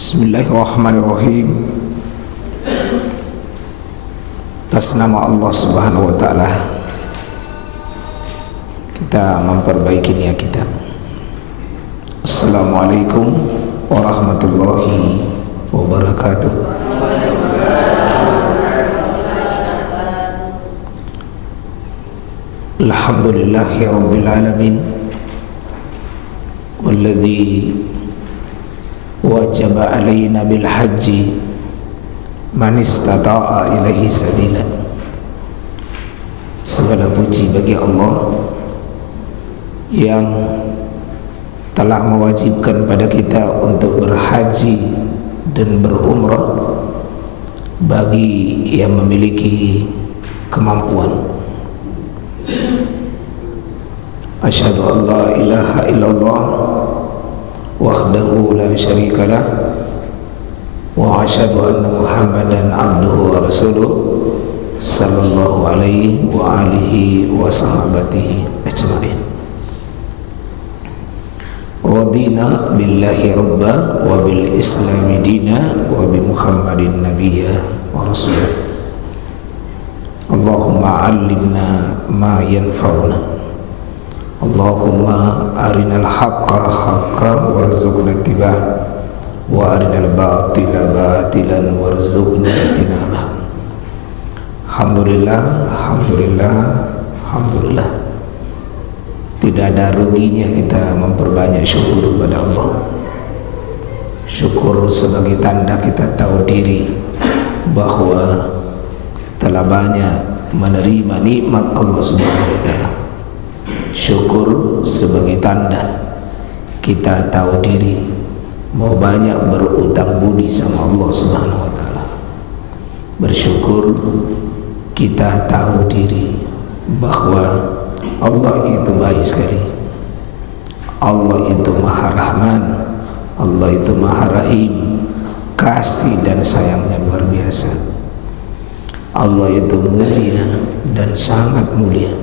Bismillahirrahmanirrahim. Atas nama Allah Subhanahu wa Ta'ala kita memperbaiki niat kita. Assalamualaikum warahmatullahi wabarakatuh. Alhamdulillahi rabbil alamin, walladzi wajaba alaina bil haji man istata'a ilaihi sabila. Segala puji bagi Allah yang telah mewajibkan pada kita untuk berhaji dan berumrah bagi yang memiliki kemampuan. Asyhadu an la ilaha illallah wahdahu la syarikalah wa asyhadu anna Muhammadan abduhu wa rasuluh sallallahu alaihi wa alihi wa sahabatihi ajma'in. Radina billahi rabba wa bil islami dina wa bi Muhammadin nabiyya wa rasulah. Allahumma allimna ma yanfa'una, Allahumma arinal haqqa haqqa warzuqna ittiba'ah wa arinal batila batilan warzuqna ijtinabah. Alhamdulillah, alhamdulillah, alhamdulillah. Tidak ada ruginya kita memperbanyak syukur kepada Allah. Syukur sebagai tanda kita tahu diri bahwa telah banyak menerima nikmat Allah Subhanahu wa Ta'ala. Syukur sebagai tanda kita tahu diri mau banyak berutang budi sama Allah Subhanahu wa Ta'ala. Bersyukur kita tahu diri bahwa Allah itu baik sekali, Allah itu Maha Rahman, Allah itu Maha Rahim, kasih dan sayangnya luar biasa. Allah itu mulia dan sangat mulia,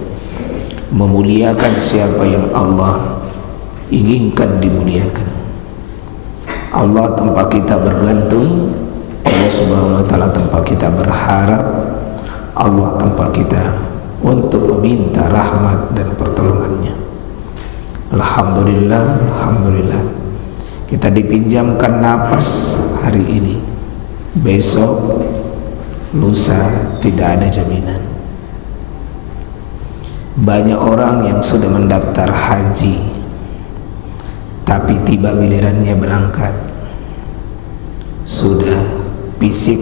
memuliakan siapa yang Allah inginkan dimuliakan. Allah tempat kita bergantung, Allah Subhanahu wa Ta'ala tempat kita berharap, Allah tempat kita untuk meminta rahmat dan pertolongannya. Alhamdulillah, alhamdulillah. Kita dipinjamkan napas hari ini, besok, lusa tidak ada jaminan. Banyak orang yang sudah mendaftar haji tapi tiba gilirannya berangkat sudah fisik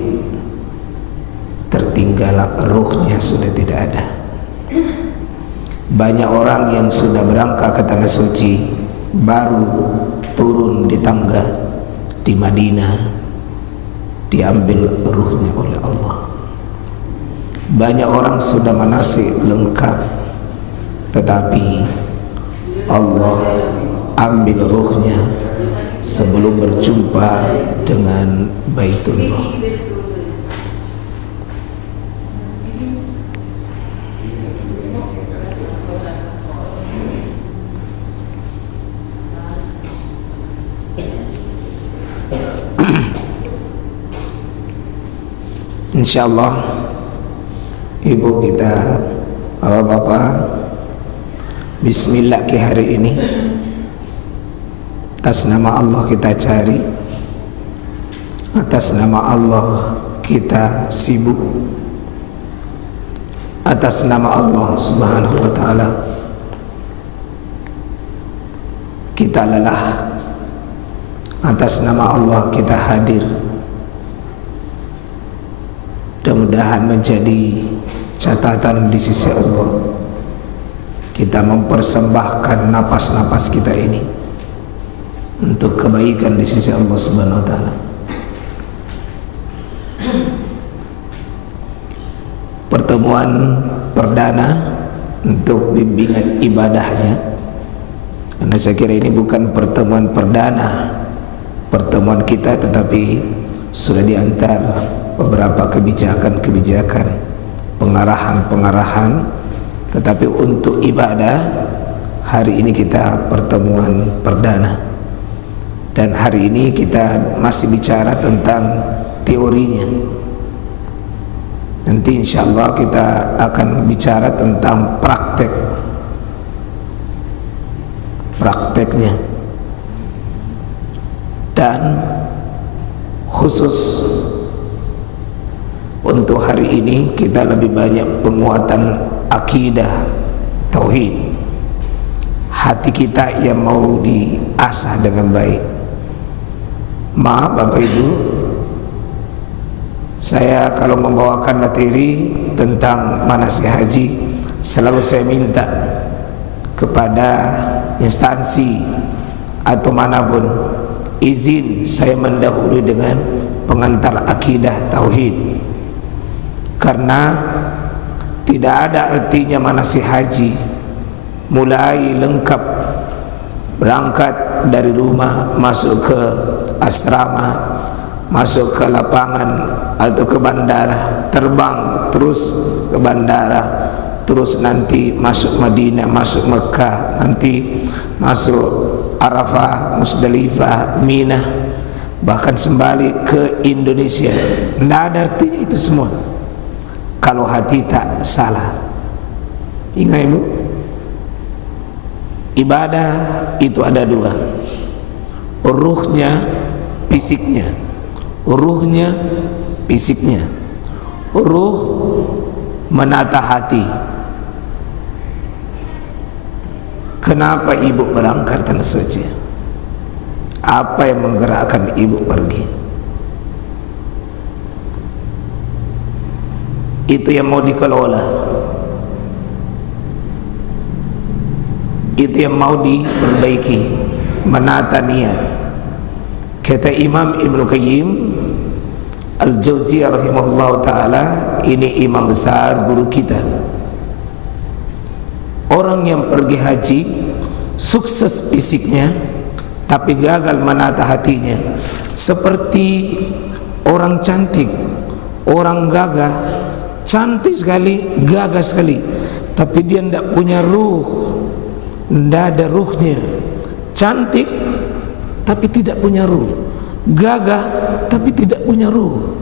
tertinggal, ruhnya sudah tidak ada. Banyak orang yang sudah berangkat ke tanah suci baru turun di tangga di Madinah diambil ruhnya oleh Allah. Banyak orang sudah manasik lengkap tetapi Allah ambil ruhnya sebelum berjumpa dengan Baitullah. Insyaallah ibu kita, bapak-bapak, bismillah ke hari ini. Atas nama Allah kita cari, atas nama Allah kita sibuk, atas nama Allah Subhanahu wa Ta'ala kita lelah, atas nama Allah kita hadir. Mudah-mudahan menjadi catatan di sisi Allah kita mempersembahkan napas-napas kita ini untuk kebaikan di sisi Allah Subhanahu wa Ta'ala. Pertemuan perdana untuk bimbingan ibadahnya, karena saya kira ini bukan pertemuan perdana pertemuan kita, tetapi sudah diantar beberapa kebijakan-kebijakan, pengarahan-pengarahan. Tetapi untuk ibadah hari ini kita pertemuan perdana Dan hari ini kita masih bicara tentang teorinya. Nanti insya Allah kita akan bicara tentang prakteknya. Dan khusus untuk hari ini kita lebih banyak penguatan akidah tauhid, hati kita yang mau diasah dengan baik. Maaf Bapak Ibu, saya kalau membawakan materi tentang manasik haji, selalu saya minta kepada instansi atau manapun izin saya mendahului dengan pengantar akidah tauhid, karena tidak ada artinya manasik haji mulai lengkap, berangkat dari rumah masuk ke asrama, masuk ke lapangan atau ke bandara, terbang terus ke bandara, terus nanti masuk Madinah, masuk Mekah, nanti masuk Arafah, Musdalifah, Mina, bahkan kembali ke Indonesia. Tidak ada artinya itu semua kalau hati tak salah. Ingat Ibu, ibadah itu ada dua, ruhnya, fisiknya. Ruhnya, fisiknya. Ruh menata hati. Kenapa ibu berangkat tanah suci? Apa yang menggerakkan ibu pergi? Itu yang mau dikelola, itu yang mau diperbaiki, menata niat. Kata Imam Ibnu Qayyim Al-Jauziyah rahimahullah ta'ala, ini imam besar, guru kita. Orang yang pergi haji sukses fisiknya tapi gagal menata hatinya, seperti orang cantik, orang gagah, cantik sekali, gagah sekali, tapi dia tidak punya ruh, tidak ada ruhnya. Cantik tapi tidak punya ruh, gagah tapi tidak punya ruh,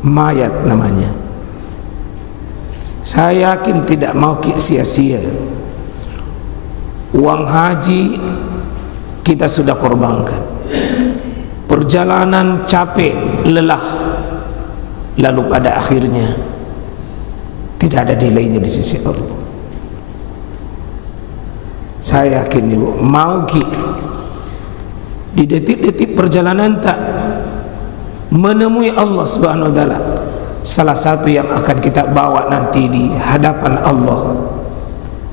mayat namanya. Saya yakin tidak mau sia-sia. Uang haji kita sudah korbankan, perjalanan capek, lelah, lalu pada akhirnya tidak ada nilainya di sisi Allah. Saya yakin Ibu mau di detik-detik perjalanan tak menemui Allah Subhanahu wa taala, salah satu yang akan kita bawa nanti di hadapan Allah,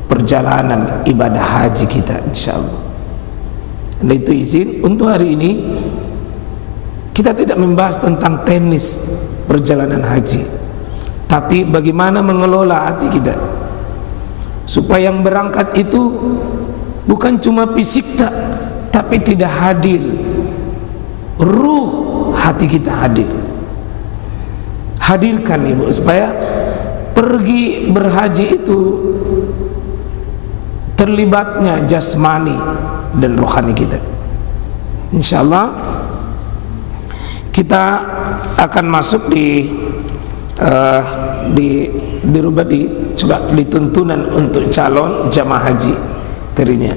perjalanan ibadah haji kita insyaallah. Dan itu izin untuk hari ini kita tidak membahas tentang teknis perjalanan haji, tapi bagaimana mengelola hati kita supaya yang berangkat itu bukan cuma fisik tak, tapi tidak hadir ruh hati kita hadir. Hadirkan Ibu supaya pergi berhaji itu terlibatnya jasmani dan rohani kita. Insyaallah kita akan masuk di coba di tuntunan untuk calon jamaah haji terinya.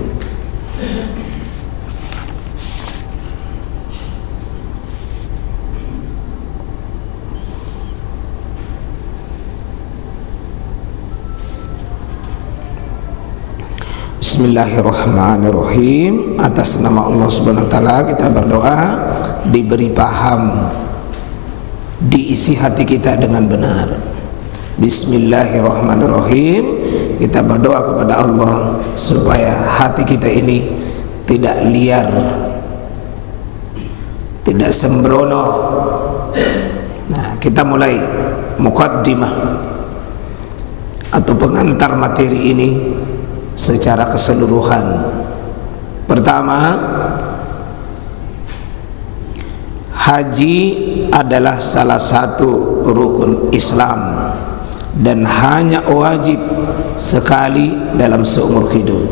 Bismillahirrahmanirrahim. Atas nama Allah Subhanahu wa taala kita berdoa diberi paham, diisi hati kita dengan benar. Bismillahirrahmanirrahim. Kita berdoa kepada Allah supaya hati kita ini tidak liar, tidak sembrono. Nah, kita mulai muqaddimah atau pengantar materi ini secara keseluruhan. Pertama, haji adalah salah satu rukun Islam dan hanya wajib sekali dalam seumur hidup.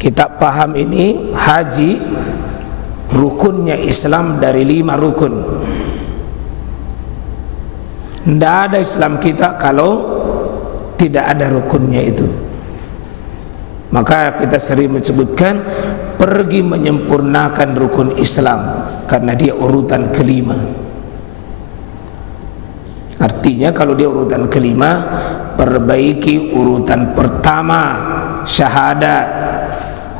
Kita paham ini haji rukunnya Islam dari 5 rukun. Tidak ada Islam kita kalau tidak ada rukunnya itu. Maka kita sering menyebutkan pergi menyempurnakan rukun Islam, karena dia urutan kelima. Artinya kalau dia urutan kelima, perbaiki urutan pertama, syahadat,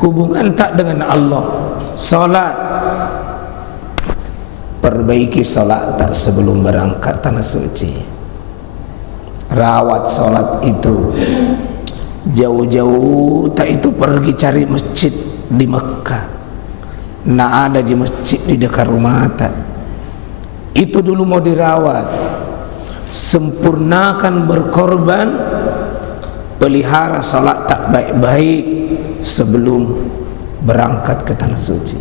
hubungan tak dengan Allah, salat, perbaiki salat tak sebelum berangkat tanah suci. Rawat salat itu, jauh-jauh tak itu pergi cari masjid di Mekah, nak ada di masjid di dekat rumah tak. Itu dulu mau dirawat. Sempurnakan berkorban, pelihara salat tak baik-baik sebelum berangkat ke tanah suci.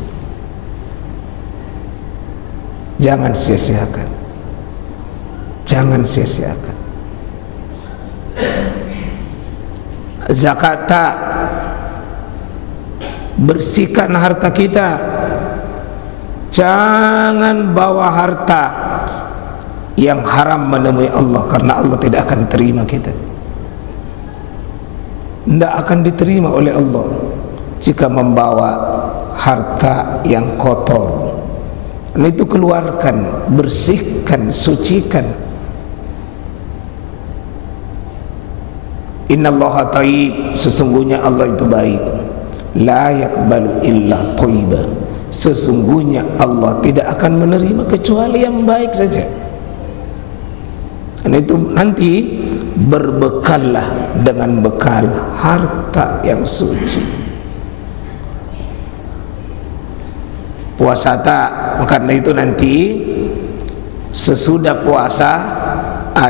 Jangan sia-siakan, jangan sia-siakan. Zakat tak, bersihkan harta kita. Jangan bawa harta yang haram menemui Allah, karena Allah tidak akan terima kita. Tidak akan diterima oleh Allah jika membawa harta yang kotor. Dan itu keluarkan, bersihkan, sucikan. Innallaha thayyib, sesungguhnya Allah itu baik. La yaqbalu illa thayyiba, sesungguhnya Allah tidak akan menerima kecuali yang baik saja. Dan itu nanti berbekallah dengan bekal harta yang suci. Puasa tak, karena itu nanti sesudah puasa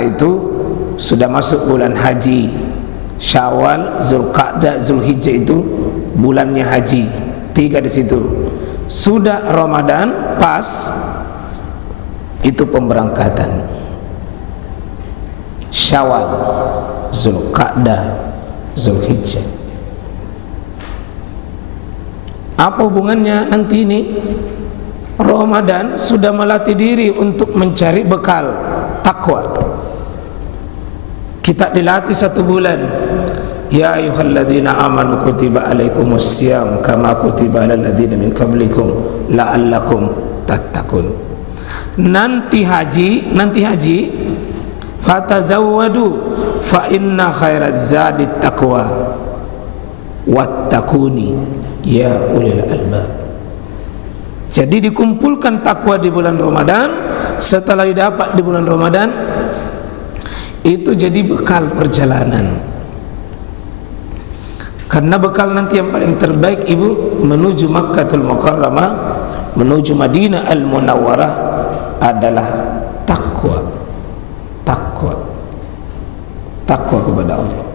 itu sudah masuk bulan haji. Syawal, Zulqa'dah, Zulhijjah itu bulannya haji. 3 di situ. Sudah Ramadan pas, itu pemberangkatan. Syawal, Zulqa'dah, Zulhijjah. Apa hubungannya nanti ini? Ramadan sudah melatih diri untuk mencari bekal takwa. Kita dilatih 1 bulan. Ya ayyuhalladzina amanu kutiba alaikumussyam kama kutiba alal ladzina min qablikum la'allakum tattaqun. Nanti haji fatazawwadu fa inna khairaz zadi taqwa wattaquni ya ulil albab. Jadi dikumpulkan takwa di bulan Ramadan. Setelah didapat di bulan Ramadan, itu jadi bekal perjalanan. Karena bekal nanti yang paling terbaik ibu menuju Makkahul Mukarramah, menuju Madinah Al-Munawwarah adalah takwa. Takwa kepada Allah.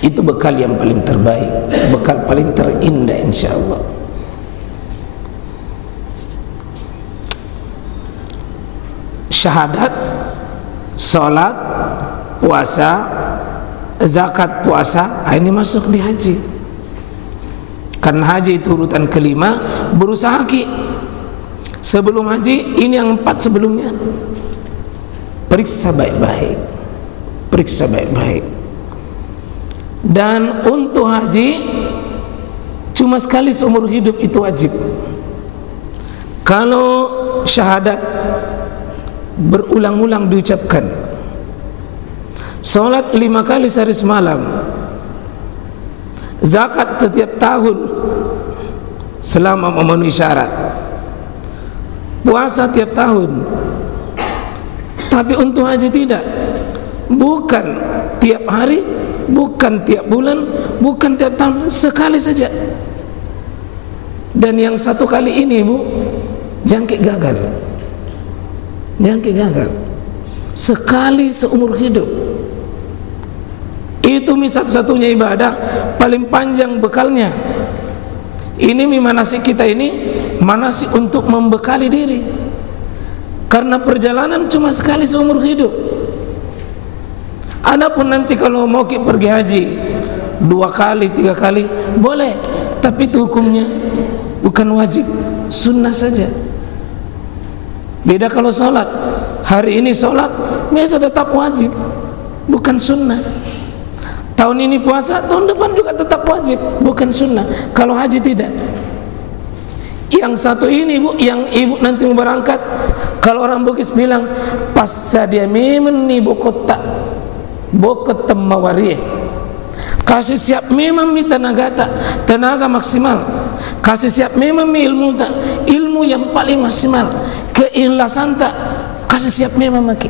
Itu bekal yang paling terbaik, bekal paling terindah insyaallah. Syahadat, salat, puasa, zakat, puasa, ini masuk di haji. Karena haji itu urutan kelima, berusaha sebelum haji ini yang 4 sebelumnya. Periksa baik-baik, periksa baik-baik. Dan untuk haji cuma sekali seumur hidup, itu wajib. Kalau syahadat berulang-ulang diucapkan, salat 5 kali sehari semalam, zakat setiap tahun selama memenuhi syarat, puasa tiap tahun. Tapi untuk haji tidak, bukan tiap hari, bukan tiap bulan, bukan tiap tahun, sekali saja. Dan yang 1 kali ini bu, jangkik gagal, jangkik gagal, sekali seumur hidup. Itu satu-satunya ibadah paling panjang bekalnya. Ini manasik kita ini, manasik untuk membekali diri. Karena perjalanan cuma sekali seumur hidup. Adapun nanti kalau mau pergi haji, 2 kali, 3 kali boleh, tapi itu hukumnya bukan wajib, sunnah saja. Beda kalau sholat, hari ini sholat, besok tetap wajib, bukan sunnah. Tahun ini puasa, tahun depan juga tetap wajib, bukan sunnah. Kalau haji tidak. Yang satu ini bu, yang ibu nanti mau berangkat, kalau orang Bugis bilang passa dia memang nih bokota mawarie, kasih siap memang mi tenaga maksimal, kasih siap memang mi ilmu yang paling maksimal, keikhlasan tak kasih siap memang maki.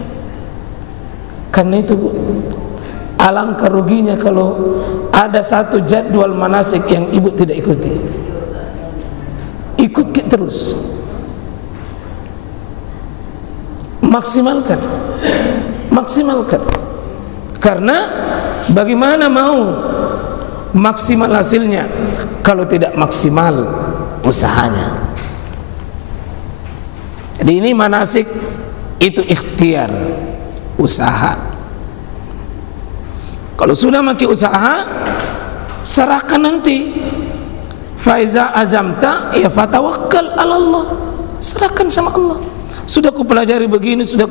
Karena itu bu, alangkah ruginya kalau ada satu jadwal manasik yang ibu tidak ikuti. Ikut terus, maksimalkan. Karena bagaimana mau maksimal hasilnya kalau tidak maksimal usahanya. Jadi ini manasik itu ikhtiar, usaha. Kalau sudah maki usaha, serahkan nanti. Faiza azamta ya fatawakkal ala Allah, serahkan sama Allah. Sudah ku pelajari begini, sudah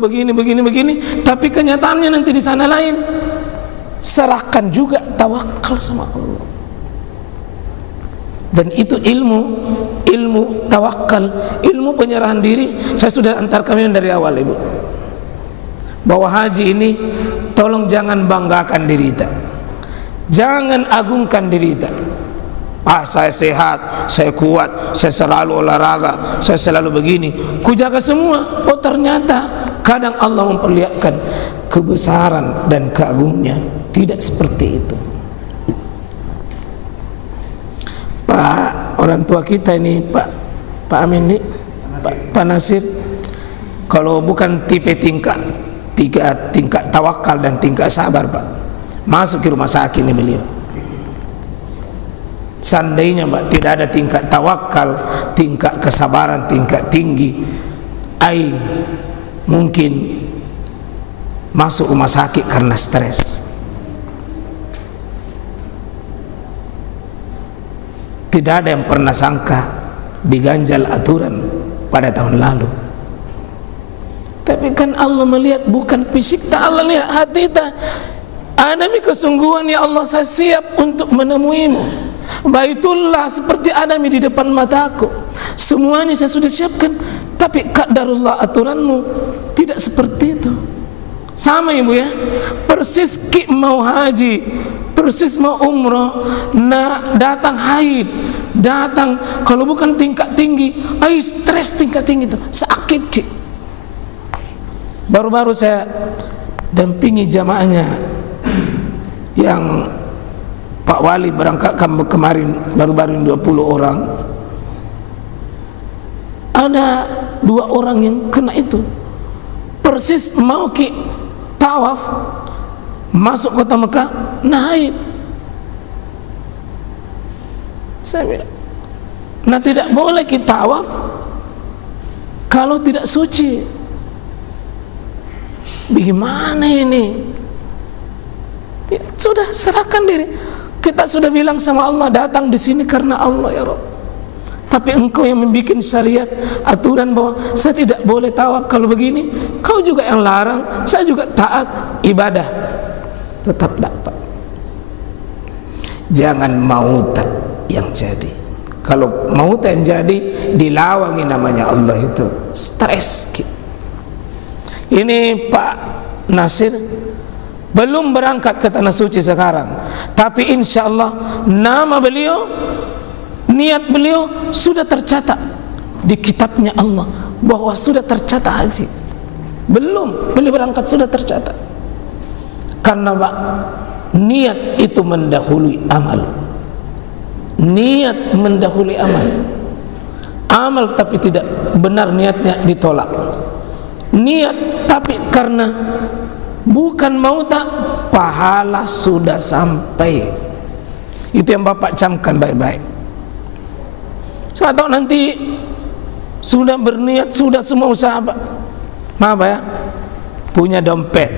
begini, tapi kenyataannya nanti di sana lain. Serahkan juga, tawakal sama Allah. Dan itu ilmu tawakal, ilmu penyerahan diri. Saya sudah antarkan dari awal ibu, bahwa haji ini tolong jangan banggakan diri kita, jangan agungkan diri kita. Saya sehat, saya kuat, saya selalu olahraga, saya selalu begini, ku jaga semua. Oh ternyata kadang Allah memperlihatkan kebesaran dan keagungnya tidak seperti itu. Pak orang tua kita ini, Pak Amin nih, Pak Nasir, kalau bukan tipe tingkat tawakal dan tingkat sabar Pak, masuk ke rumah sakit ini beliau. Seandainya Mbak tidak ada tingkat tawakal, tingkat kesabaran, tingkat tinggi, mungkin masuk rumah sakit karena stres. Tidak ada yang pernah sangka diganjal aturan pada tahun lalu. Tapi kan Allah melihat bukan fisik, tak Allah lihat hati kita. Adami kesungguhan, ya Allah saya siap untuk menemuimu. Baitullah seperti Adami di depan mataku, semuanya saya sudah siapkan. Tapi qadarullah, aturanmu tidak seperti itu. Sama ibu ya, persis ki mau haji, persis mau umroh, datang haid, datang kalau bukan tingkat tinggi, stres tingkat tinggi itu, sakit ki. Baru-baru saya dampingi jamaahnya yang Pak Wali berangkat kemarin, baru-baru 20 orang. Ada 2 orang yang kena itu, persis mau ki tawaf masuk kota Mekah, haid. Saya bilang, tidak boleh kita tawaf kalau tidak suci. Bagaimana ini? Ya, sudah serahkan diri. Kita sudah bilang sama Allah, datang di sini karena Allah ya Rabb. Tapi engkau yang membuat syariat, aturan bahwa saya tidak boleh tawaf kalau begini, kau juga yang larang, saya juga taat, ibadah tetap dapat. Jangan mautat yang jadi. Kalau mautat yang jadi, dilawangi namanya Allah itu stres. Ini Pak Nasir belum berangkat ke Tanah Suci sekarang, tapi insya Allah nama beliau, niat beliau sudah tercatat di kitabnya Allah bahwa sudah tercatat haji. Belum, beliau berangkat sudah tercatat. Karena Pak, niat itu mendahului amal. Niat mendahului amal. Amal tapi tidak benar niatnya ditolak. Niat tapi karena bukan mau tak, pahala sudah sampai. Itu yang Bapak camkan baik-baik. Saya tahu nanti sudah berniat, sudah semua usaha Pak, maaf ya, punya dompet,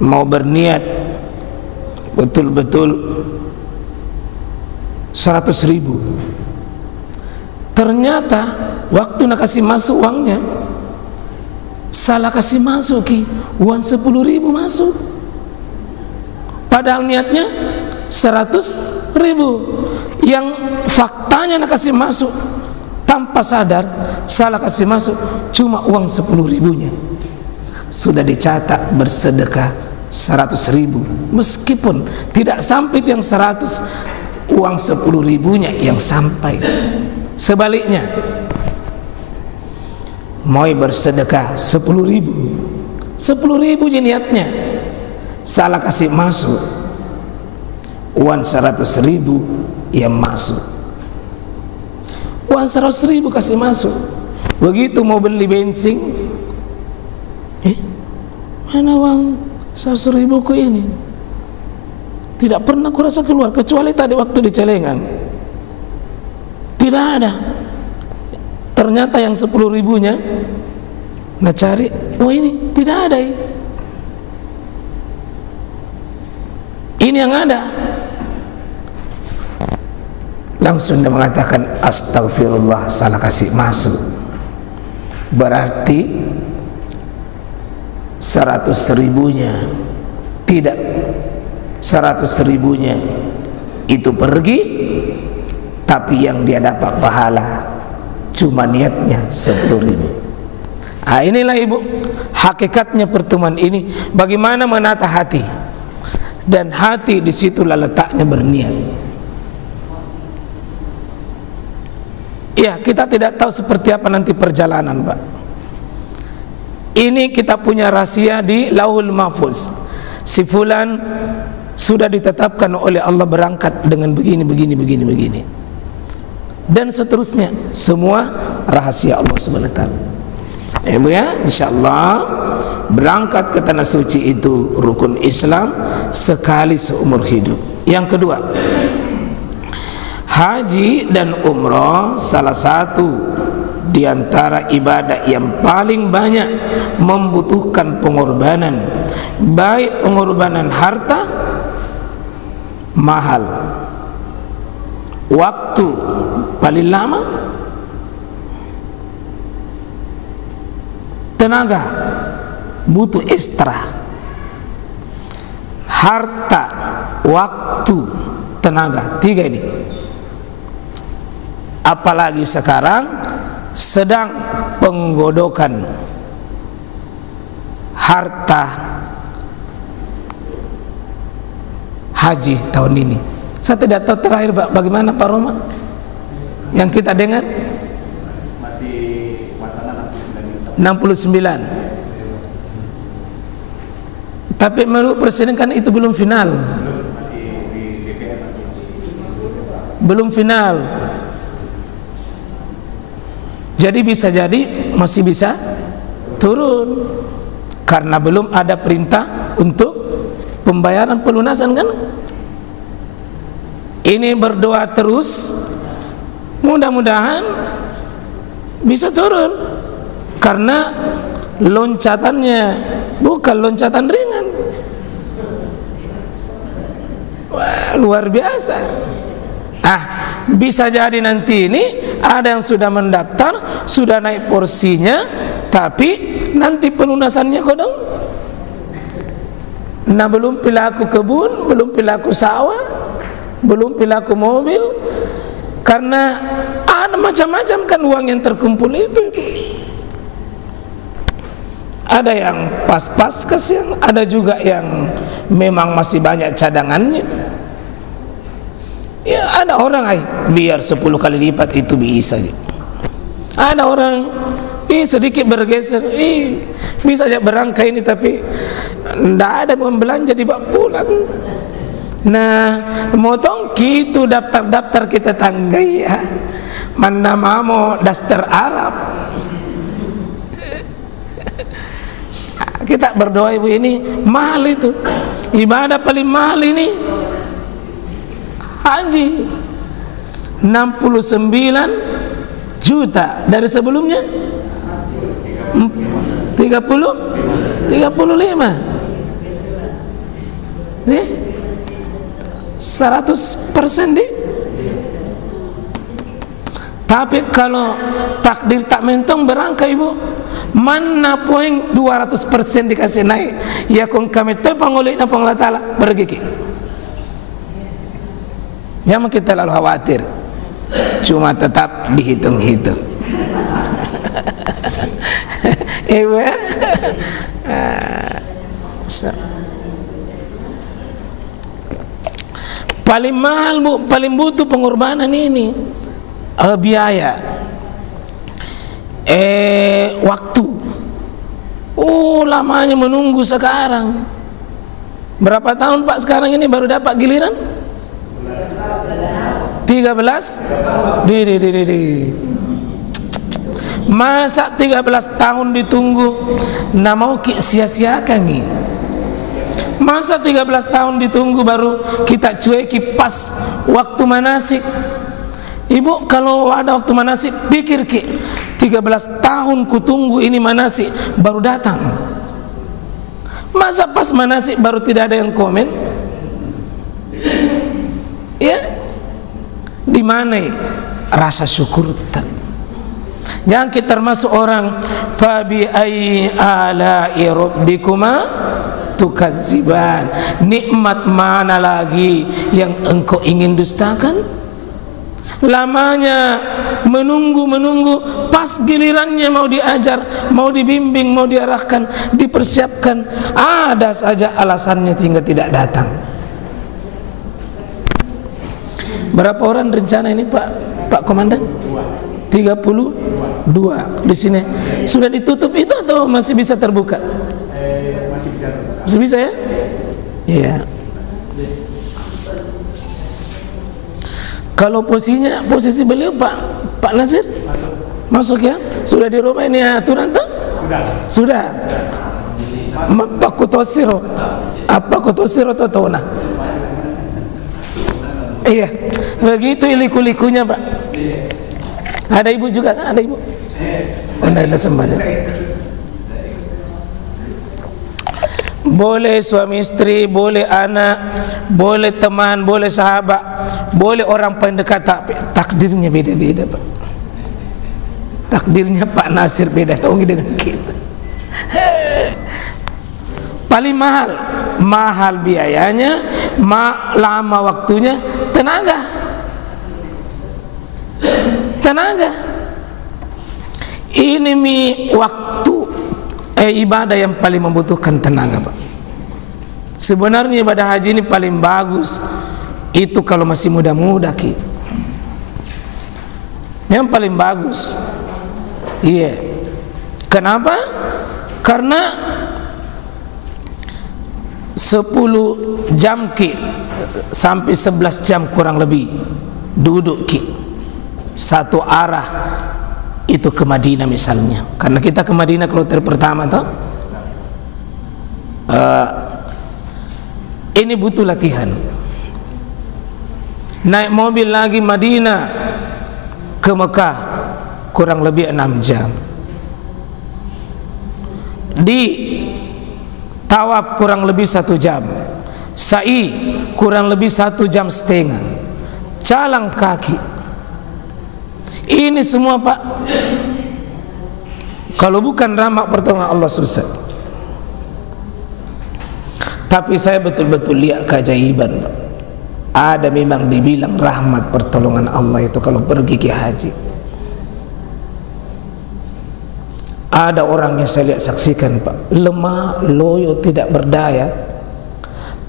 mau berniat betul-betul 100.000. Ternyata waktu nak kasih masuk uangnya salah kasih masuk uang 10.000 masuk, padahal niatnya 100.000. Yang faktanya nak kasih masuk tanpa sadar salah kasih masuk cuma uang 10.000-nya. Sudah dicatat bersedekah 100.000, meskipun tidak sampai itu yang 100, uang 10.000-nya yang sampai. Sebaliknya, mau bersedekah 10.000 je niatnya, salah kasih masuk uang 100.000 yang masuk. Uang 100.000 kasih masuk. Begitu mau beli bensin, mana uang 100.000 ku ini? Tidak pernah kurasa keluar, kecuali tadi waktu di celengan. Tidak ada. Ternyata yang 10.000-nya nak cari, oh ini tidak ada. Ini yang ada. Langsung dia mengatakan astagfirullah, salah kasih masuk. Berarti 100.000-nya tidak, 100.000-nya itu pergi, tapi yang dia dapat pahala cuma niatnya 10.000. Inilah ibu hakikatnya pertemuan ini, bagaimana menata hati, dan hati disitulah letaknya berniat. Ya, kita tidak tahu seperti apa nanti perjalanan, Pak. Ini kita punya rahasia di Lauhul Mahfuz. Si fulan sudah ditetapkan oleh Allah berangkat dengan begini, dan seterusnya. Semua rahasia Allah SWT. Ibu ya, insyaallah berangkat ke tanah suci itu rukun Islam sekali seumur hidup. Yang kedua, haji dan umrah salah satu di antara ibadah yang paling banyak membutuhkan pengorbanan, baik pengorbanan harta, mahal, waktu paling lama, tenaga, butuh ekstra, harta, waktu, tenaga, tiga ini. Apalagi sekarang sedang penggodokan harta haji tahun ini. Saya tidak tahu terakhir Pak, bagaimana Pak Roma yang kita dengar masih wacana 69. Tapi menurut presiden kan itu belum final, belum final. Jadi bisa jadi masih bisa turun karena belum ada perintah untuk pembayaran pelunasan kan. Ini berdoa terus, mudah-mudahan bisa turun, karena loncatannya bukan loncatan ringan. Wah, luar biasa. Bisa jadi nanti ini ada yang sudah mendaftar, sudah naik porsinya, tapi nanti pelunasannya kodong. Nah, belum pilaku kebun, belum pilaku sawah, belum pilaku mobil, karena ada macam-macam kan uang yang terkumpul itu. Ada yang pas-pas kasihan, ada juga yang memang masih banyak cadangannya. Ya, ada orang biar 10 kali lipat itu bisa. Ada orang sedikit bergeser, bisa aja berangkai ini, tapi tidak ada membelanja dibawa pulang. Nah, motong gitu daftar-daftar kita tangga ya, mana mau daster Arab. Kita berdoa ibu, ini mahal, itu ibadah paling mahal ini haji. 69 juta dari sebelumnya 35. 100% deh. Tapi kalau takdir tak mentong berangka ibu, mana poin 200% dikasih naik, ya kong kami tepang oleh Allah Ta'ala bergigi. Jangan kita lalu khawatir, cuma tetap dihitung-hitung. Ibu ya. Paling mahal bu, paling butuh pengorbanan ini biaya, waktu. Lamanya menunggu sekarang. Berapa tahun Pak sekarang ini baru dapat giliran? 13? Masa 13 tahun ditunggu, nah mau sia-siakan nih. Masa 13 tahun ditunggu baru kita cueki pas waktu manasik. Ibu kalau ada waktu manasik pikir ki, 13 tahun kutunggu ini manasik baru datang. Masa pas manasik baru tidak ada yang komen? Ya, di mana rasa syukur? Jangan kita termasuk orang fabi ayyi ala'i rabbikuma tukadziban. Nikmat mana lagi yang engkau ingin dustakan? Lamanya menunggu, pas gilirannya mau diajar, mau dibimbing, mau diarahkan, dipersiapkan, ada saja alasannya sehingga tidak datang. Berapa orang rencana ini Pak Komandan? 32 di sini. Sudah ditutup itu atau masih bisa terbuka? Masih bisa ya? Iya. Kalau posisi beliau Pak Nasir masuk ya? Sudah dirubah ini aturan tuh? Sudah. Pak Kutosiro. Apa Kutosiro tuh tahu nah? Iya. Begitu liku-likunya Pak. Ada ibu juga kan? Ada ibu? Ada semuanya. Boleh suami istri, boleh anak, boleh teman, boleh sahabat, boleh orang paling dekat, tapi takdirnya beda-beda Pak. Takdirnya Pak Nasir beda tahu dengan kita. Paling mahal biayanya, lama waktunya, tenaga. Ini waktu ibadah yang paling membutuhkan tenaga Pak. Sebenarnya ibadah haji ini paling bagus itu kalau masih muda-muda ki. Yang paling bagus. Iya. Kenapa? Karena 10 jam ki sampai 11 jam kurang lebih duduk ki. Satu arah itu ke Madinah misalnya, karena kita ke Madinah kloter pertama toh, ini butuh latihan. Naik mobil lagi Madinah ke Mekah kurang lebih 6 jam, di tawaf kurang lebih 1 jam, sa'i kurang lebih 1,5 jam, jalan kaki. Ini semua Pak, kalau bukan rahmat pertolongan Allah susah. Tapi saya betul-betul lihat keajaiban Pak. Ada memang dibilang rahmat pertolongan Allah itu kalau pergi ke haji. Ada orang yang saya lihat saksikan Pak, lemah, loyo, tidak berdaya.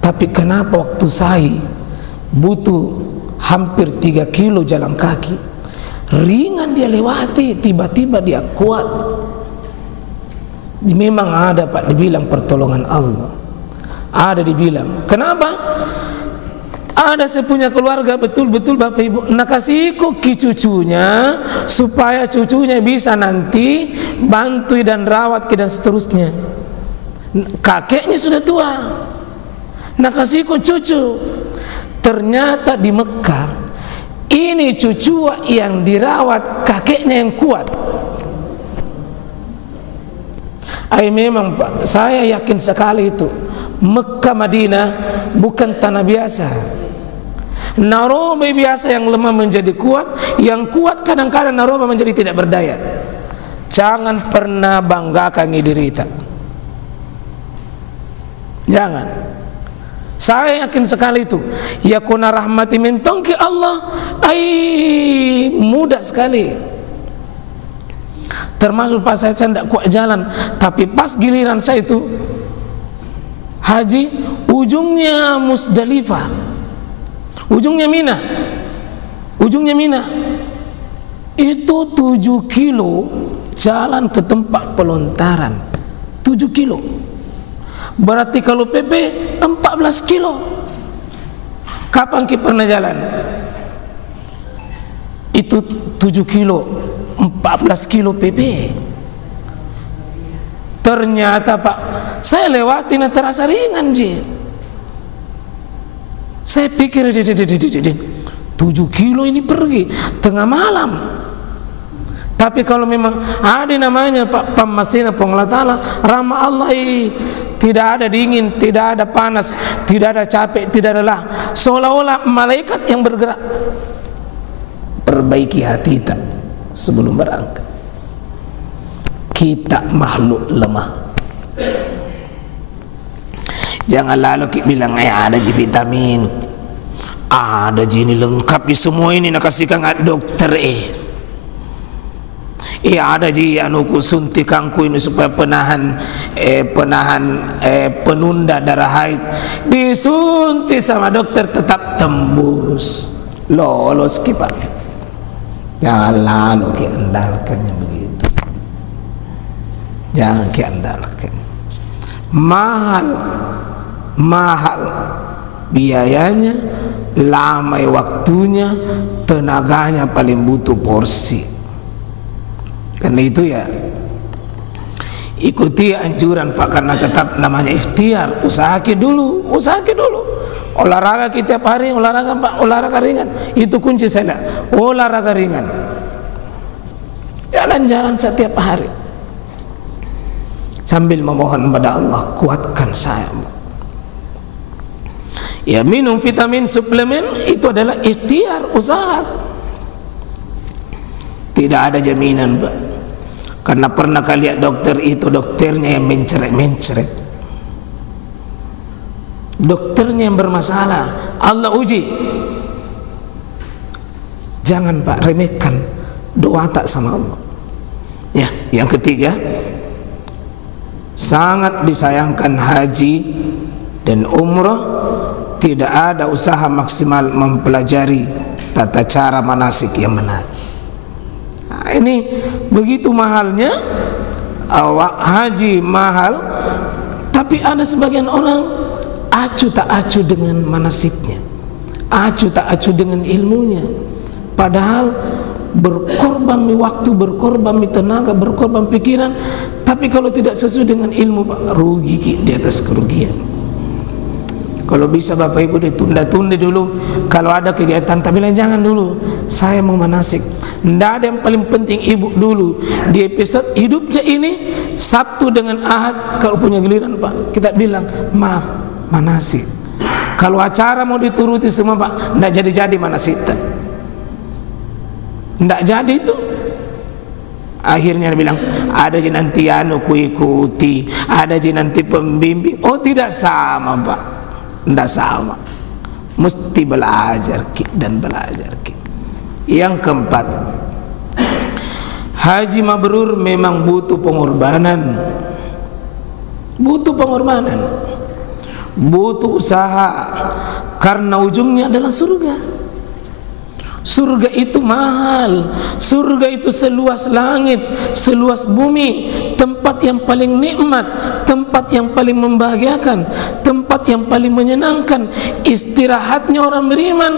Tapi kenapa waktu saya butuh hampir 3 kilo jalan kaki, ringan dia lewati, tiba-tiba dia kuat. Memang ada Pak dibilang pertolongan Allah. Ada dibilang. Kenapa? Ada saya punya keluarga betul-betul Bapak Ibu, nak kasihku ki cucunya supaya cucunya bisa nanti bantu dan rawat dan seterusnya. Kakeknya sudah tua, nak kasihku cucu. Ternyata di Mekah ini cucu yang dirawat kakeknya yang kuat. Memang Pak, saya yakin sekali itu Mekah Madinah bukan tanah biasa. Narubah biasa yang lemah menjadi kuat, yang kuat kadang-kadang narubah menjadi tidak berdaya. Jangan pernah banggakan diri kita. Jangan. Saya yakin sekali itu. Ya kuna rahmati min tongki Allah, mudah sekali. Termasuk pas saya tidak kuat jalan, tapi pas giliran saya itu haji, ujungnya Musdalifah, ujungnya Mina, itu 7 kilo jalan ke tempat pelontaran. 7 kilo berarti kalau PP 14 kilo. Kapan kita pernah jalan? Itu 7 kilo 14 kilo PP. Ternyata Pak, saya lewatin terasa ringan Ji. Saya pikir 7 kilo ini pergi tengah malam. Tapi kalau memang ada namanya Pak Pamasina Allah Ta'ala, rahmat Allah, tidak ada dingin, tidak ada panas, tidak ada capek, tidak ada lelah, seolah-olah malaikat yang bergerak. Perbaiki hati kita sebelum berangkat. Kita makhluk lemah. Jangan lalu kita bilang ada je vitamin, ada je ini lengkap semua ini nak kasihkan dokter ada je anuku suntikanku ini supaya penunda darah haid, disuntik sama dokter tetap tembus, lolos kita. Jangan lalu kita andalkannya begitu. Jangan kita andalkan. Mahal biayanya, lama waktunya, tenaganya paling butuh porsi. Karena itu ya ikuti anjuran Pak, karena tetap namanya ikhtiar. Usahakan dulu. Olahraga kita tiap hari, olahraga Pak, olahraga ringan. Itu kunci saya. Olahraga ringan. Jalan-jalan setiap hari. Sambil memohon kepada Allah, kuatkan saya. Ya, minum vitamin suplemen itu adalah ikhtiar, usaha. Tidak ada jaminan Pak. Karena pernah kali lihat dokter itu, dokternya yang mencret. Dokternya yang bermasalah, Allah uji. Jangan Pak remehkan doa tak sama Allah. Ya, yang ketiga, sangat disayangkan haji dan umrah tidak ada usaha maksimal mempelajari tata cara manasik yang benar. Nah, ini begitu mahalnya haji mahal, tapi ada sebagian orang acuh tak acuh dengan manasiknya, acuh tak acuh dengan ilmunya, padahal berkorban waktu, berkorban tenaga, berkorban pikiran, tapi kalau tidak sesuai dengan ilmu Pak, rugi di atas kerugian. Kalau bisa Bapak Ibu ditunda-tunda dulu. Kalau ada kegiatan, tapi jangan dulu, saya mau manasik. Tidak ada yang paling penting Ibu dulu. Di episode hidupnya ini, Sabtu dengan Ahad, kalau punya giliran Pak, kita bilang maaf, manasik. Kalau acara mau dituruti semua Pak, tidak jadi-jadi manasik. Tidak jadi itu. Akhirnya dia bilang ada je nanti ku ikuti, ada je nanti pembimbing. Oh, tidak sama Pak, tidak sama. Mesti belajar dan belajar. Yang keempat, haji mabrur memang butuh pengorbanan, butuh usaha, karena ujungnya adalah surga. Surga itu mahal, surga itu seluas langit, seluas bumi, tempat yang paling nikmat, tempat yang paling membahagiakan, tempat yang paling menyenangkan. Istirahatnya orang beriman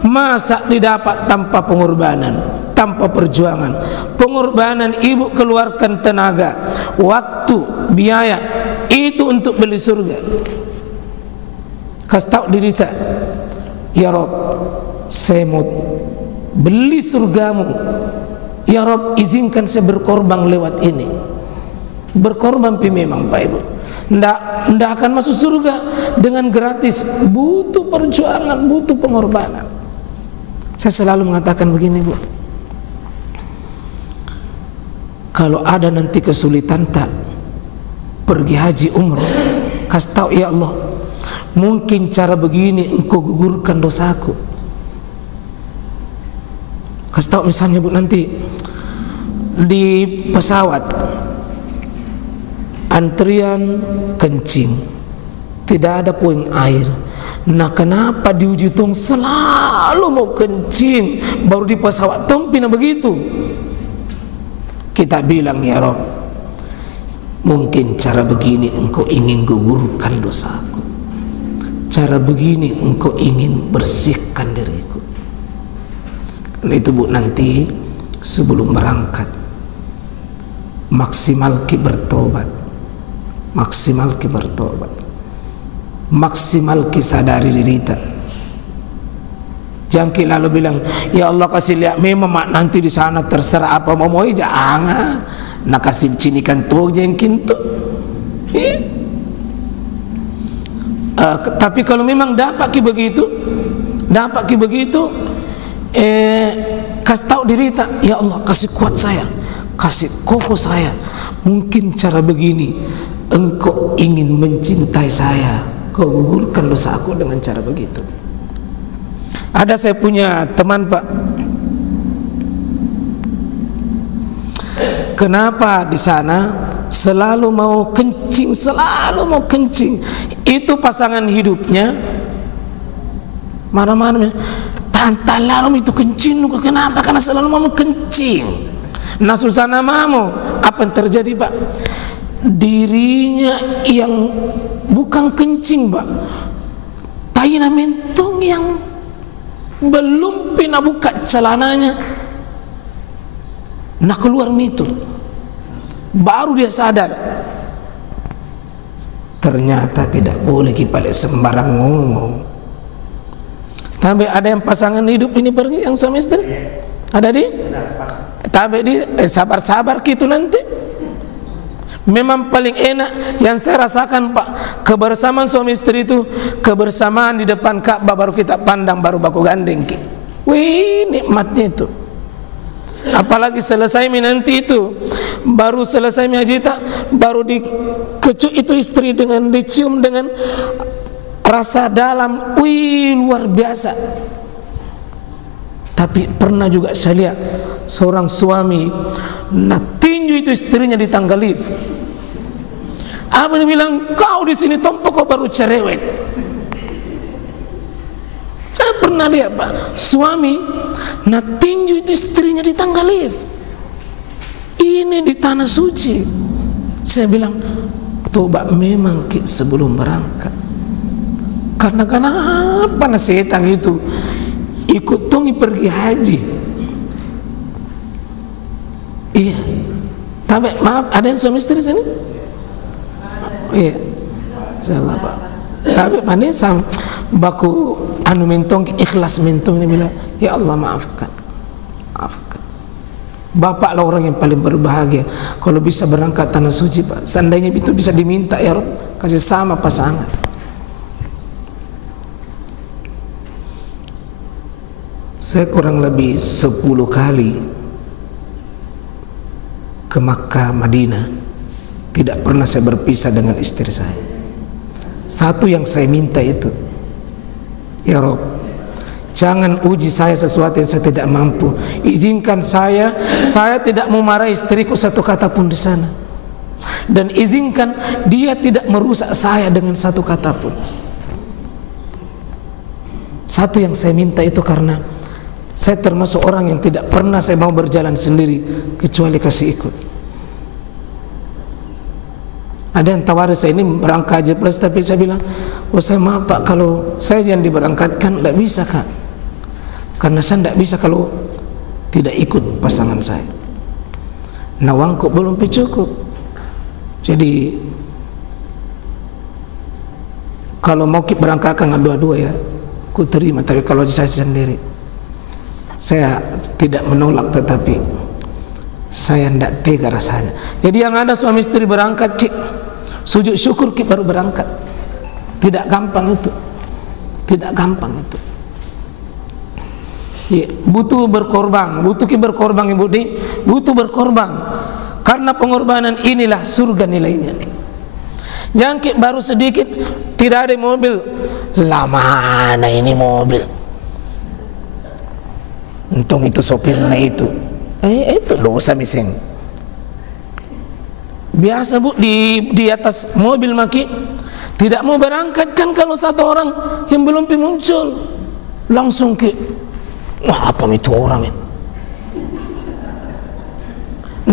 masa didapat tanpa pengorbanan, tanpa perjuangan. Pengorbanan ibu keluarkan tenaga, waktu, biaya, itu untuk beli surga. Kasih tahu diri tak, ya Rob, saya mau beli surgamu, ya Rob, izinkan saya berkorban lewat ini. Berkorban memang Pak Ibu, ndak akan masuk surga dengan gratis. Butuh perjuangan, butuh pengorbanan. Saya selalu mengatakan begini, Bu, kalau ada nanti kesulitan tak pergi haji umroh, kasih tahu, ya Allah, mungkin cara begini engkau gugurkan dosaku. Kasih tahu misalnya, Bu, nanti di pesawat antrian kencing, tidak ada puing air. Nah, kenapa di uji tong selalu mau kencing, baru di pesawat tong pina begitu? Kita bilang, ya Rob, mungkin cara begini engkau ingin gugurkan dosaku, cara begini engkau ingin bersihkan diriku. Karena itu, Bu, nanti sebelum berangkat maksimal ki bertobat, maksimal ki bertobat, maksimal ki sadari diri kita. Jangan kita lalu bilang, ya Allah kasih lihat memang nanti di sana terserah apa mau jangan. Nak kasih cinikan tuh jengkin tuh. Tapi kalau memang dapat ki begitu, kasih tahu diri kita, ya Allah kasih kuat saya, kasih kokoh saya. Mungkin cara begini engkau ingin mencintai saya, kau gugurkan dosa aku dengan cara begitu. Ada saya punya teman, Pak, kenapa di sana selalu mau kencing, selalu mau kencing. Itu pasangan hidupnya marah-marah, tante lalu itu kencing, kenapa? Karena selalu mau kencing. Nah, susah namamu, apa yang terjadi, Pak? Dirinya yang bukan kencing, Pak, taina mentung yang belum pernah buka celananya, nah keluar itu, baru dia sadar. Ternyata tidak boleh kita sembarang ngomong. Tapi ada yang pasangan hidup ini pergi, yang suami istri ada di, tapi di sabar-sabar gitu nanti. Memang paling enak yang saya rasakan, Pak, kebersamaan suami istri itu kebersamaan di depan Ka'bah, baru kita pandang, baru baku gandeng. Wih, nikmatnya itu. Apalagi selesai nanti itu, baru selesai hajita, baru dikecup itu istri dengan dicium dengan rasa dalam, wih, luar biasa. Tapi pernah juga saya lihat seorang suami nah tinju itu istrinya di tangga lift. Apa dia bilang, kau di sini tompo kau baru cerewet. Saya pernah lihat, Pak, suami nah tinju itu istrinya di tangga lift. Ini di tanah suci. Saya bilang, tobat memang sebelum berangkat. Karena kenapa setan itu ikut tongi pergi haji? Iya. Tapi maaf, ada yang suami istri sini? Iya. Salah, Pak. Tapi pandai sam baku anu mentong ikhlas mentong, dia bilang, ya Allah maafkan. Maafkan. Bapak lah orang yang paling berbahagia kalau bisa berangkat tanah suci, Pak. Seandainya itu bisa diminta, ya Rabb, kasih sama pasangan. Saya kurang lebih 10 kali ke Makkah, Madinah, tidak pernah saya berpisah dengan istri saya. Satu yang saya minta itu, ya Rob, jangan uji saya sesuatu yang saya tidak mampu. Izinkan saya tidak memarahi istriku satu kata pun di sana, dan izinkan dia tidak merusak saya dengan satu kata pun. Satu yang saya minta itu karena saya termasuk orang yang tidak pernah saya mau berjalan sendiri kecuali kasih ikut. Ada yang tawar saya ini berangkat haji plus, tapi saya bilang, oh saya maaf Pak, kalau saya yang diberangkatkan tidak bisa Kak, karena saya tidak bisa kalau tidak ikut pasangan saya. Nah, uangku belum cukup, jadi kalau mau berangkatkan dua-dua ya ku terima, tapi kalau saya sendiri saya tidak menolak, tetapi saya tidak tega rasanya. Jadi yang ada suami istri berangkat sujud syukur kita baru berangkat. Tidak gampang itu, tidak gampang itu. Ya, butuh berkorban, butuh kita berkorban ibu di, butuh berkorban. Karena pengorbanan inilah surga nilainya. Jangan kita baru sedikit tidak ada mobil, lah mana ini mobil? Untung itu sopirnya itu. Itu dosa miseng. Biasa bu di atas mobil maki tidak mau berangkat kan kalau satu orang yang belum muncul langsung ke wah apa itu orang ini.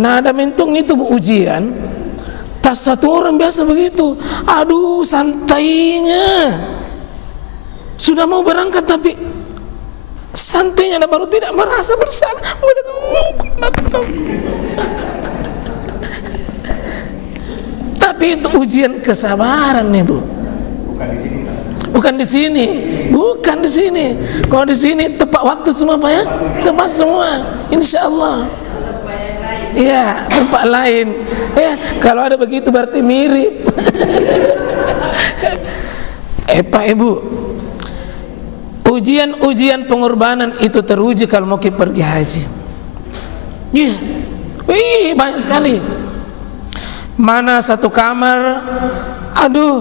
Nah ada mentung itu bu ujian tas satu orang biasa begitu, aduh santainya sudah mau berangkat tapi santainya ada baru tidak merasa bersalah. Tapi itu ujian kesabaran nih bu. Bukan di sini. Bukan di sini. Bukan di sini. Kalau di sini tepat waktu semua pak ya, tepat semua, insya Allah. Iya, tempat lain. Ya, kalau ada begitu berarti mirip. Pak ibu, ujian pengorbanan itu teruji kalau mau kita pergi haji. Iya, banyak sekali. Mana satu kamar, aduh,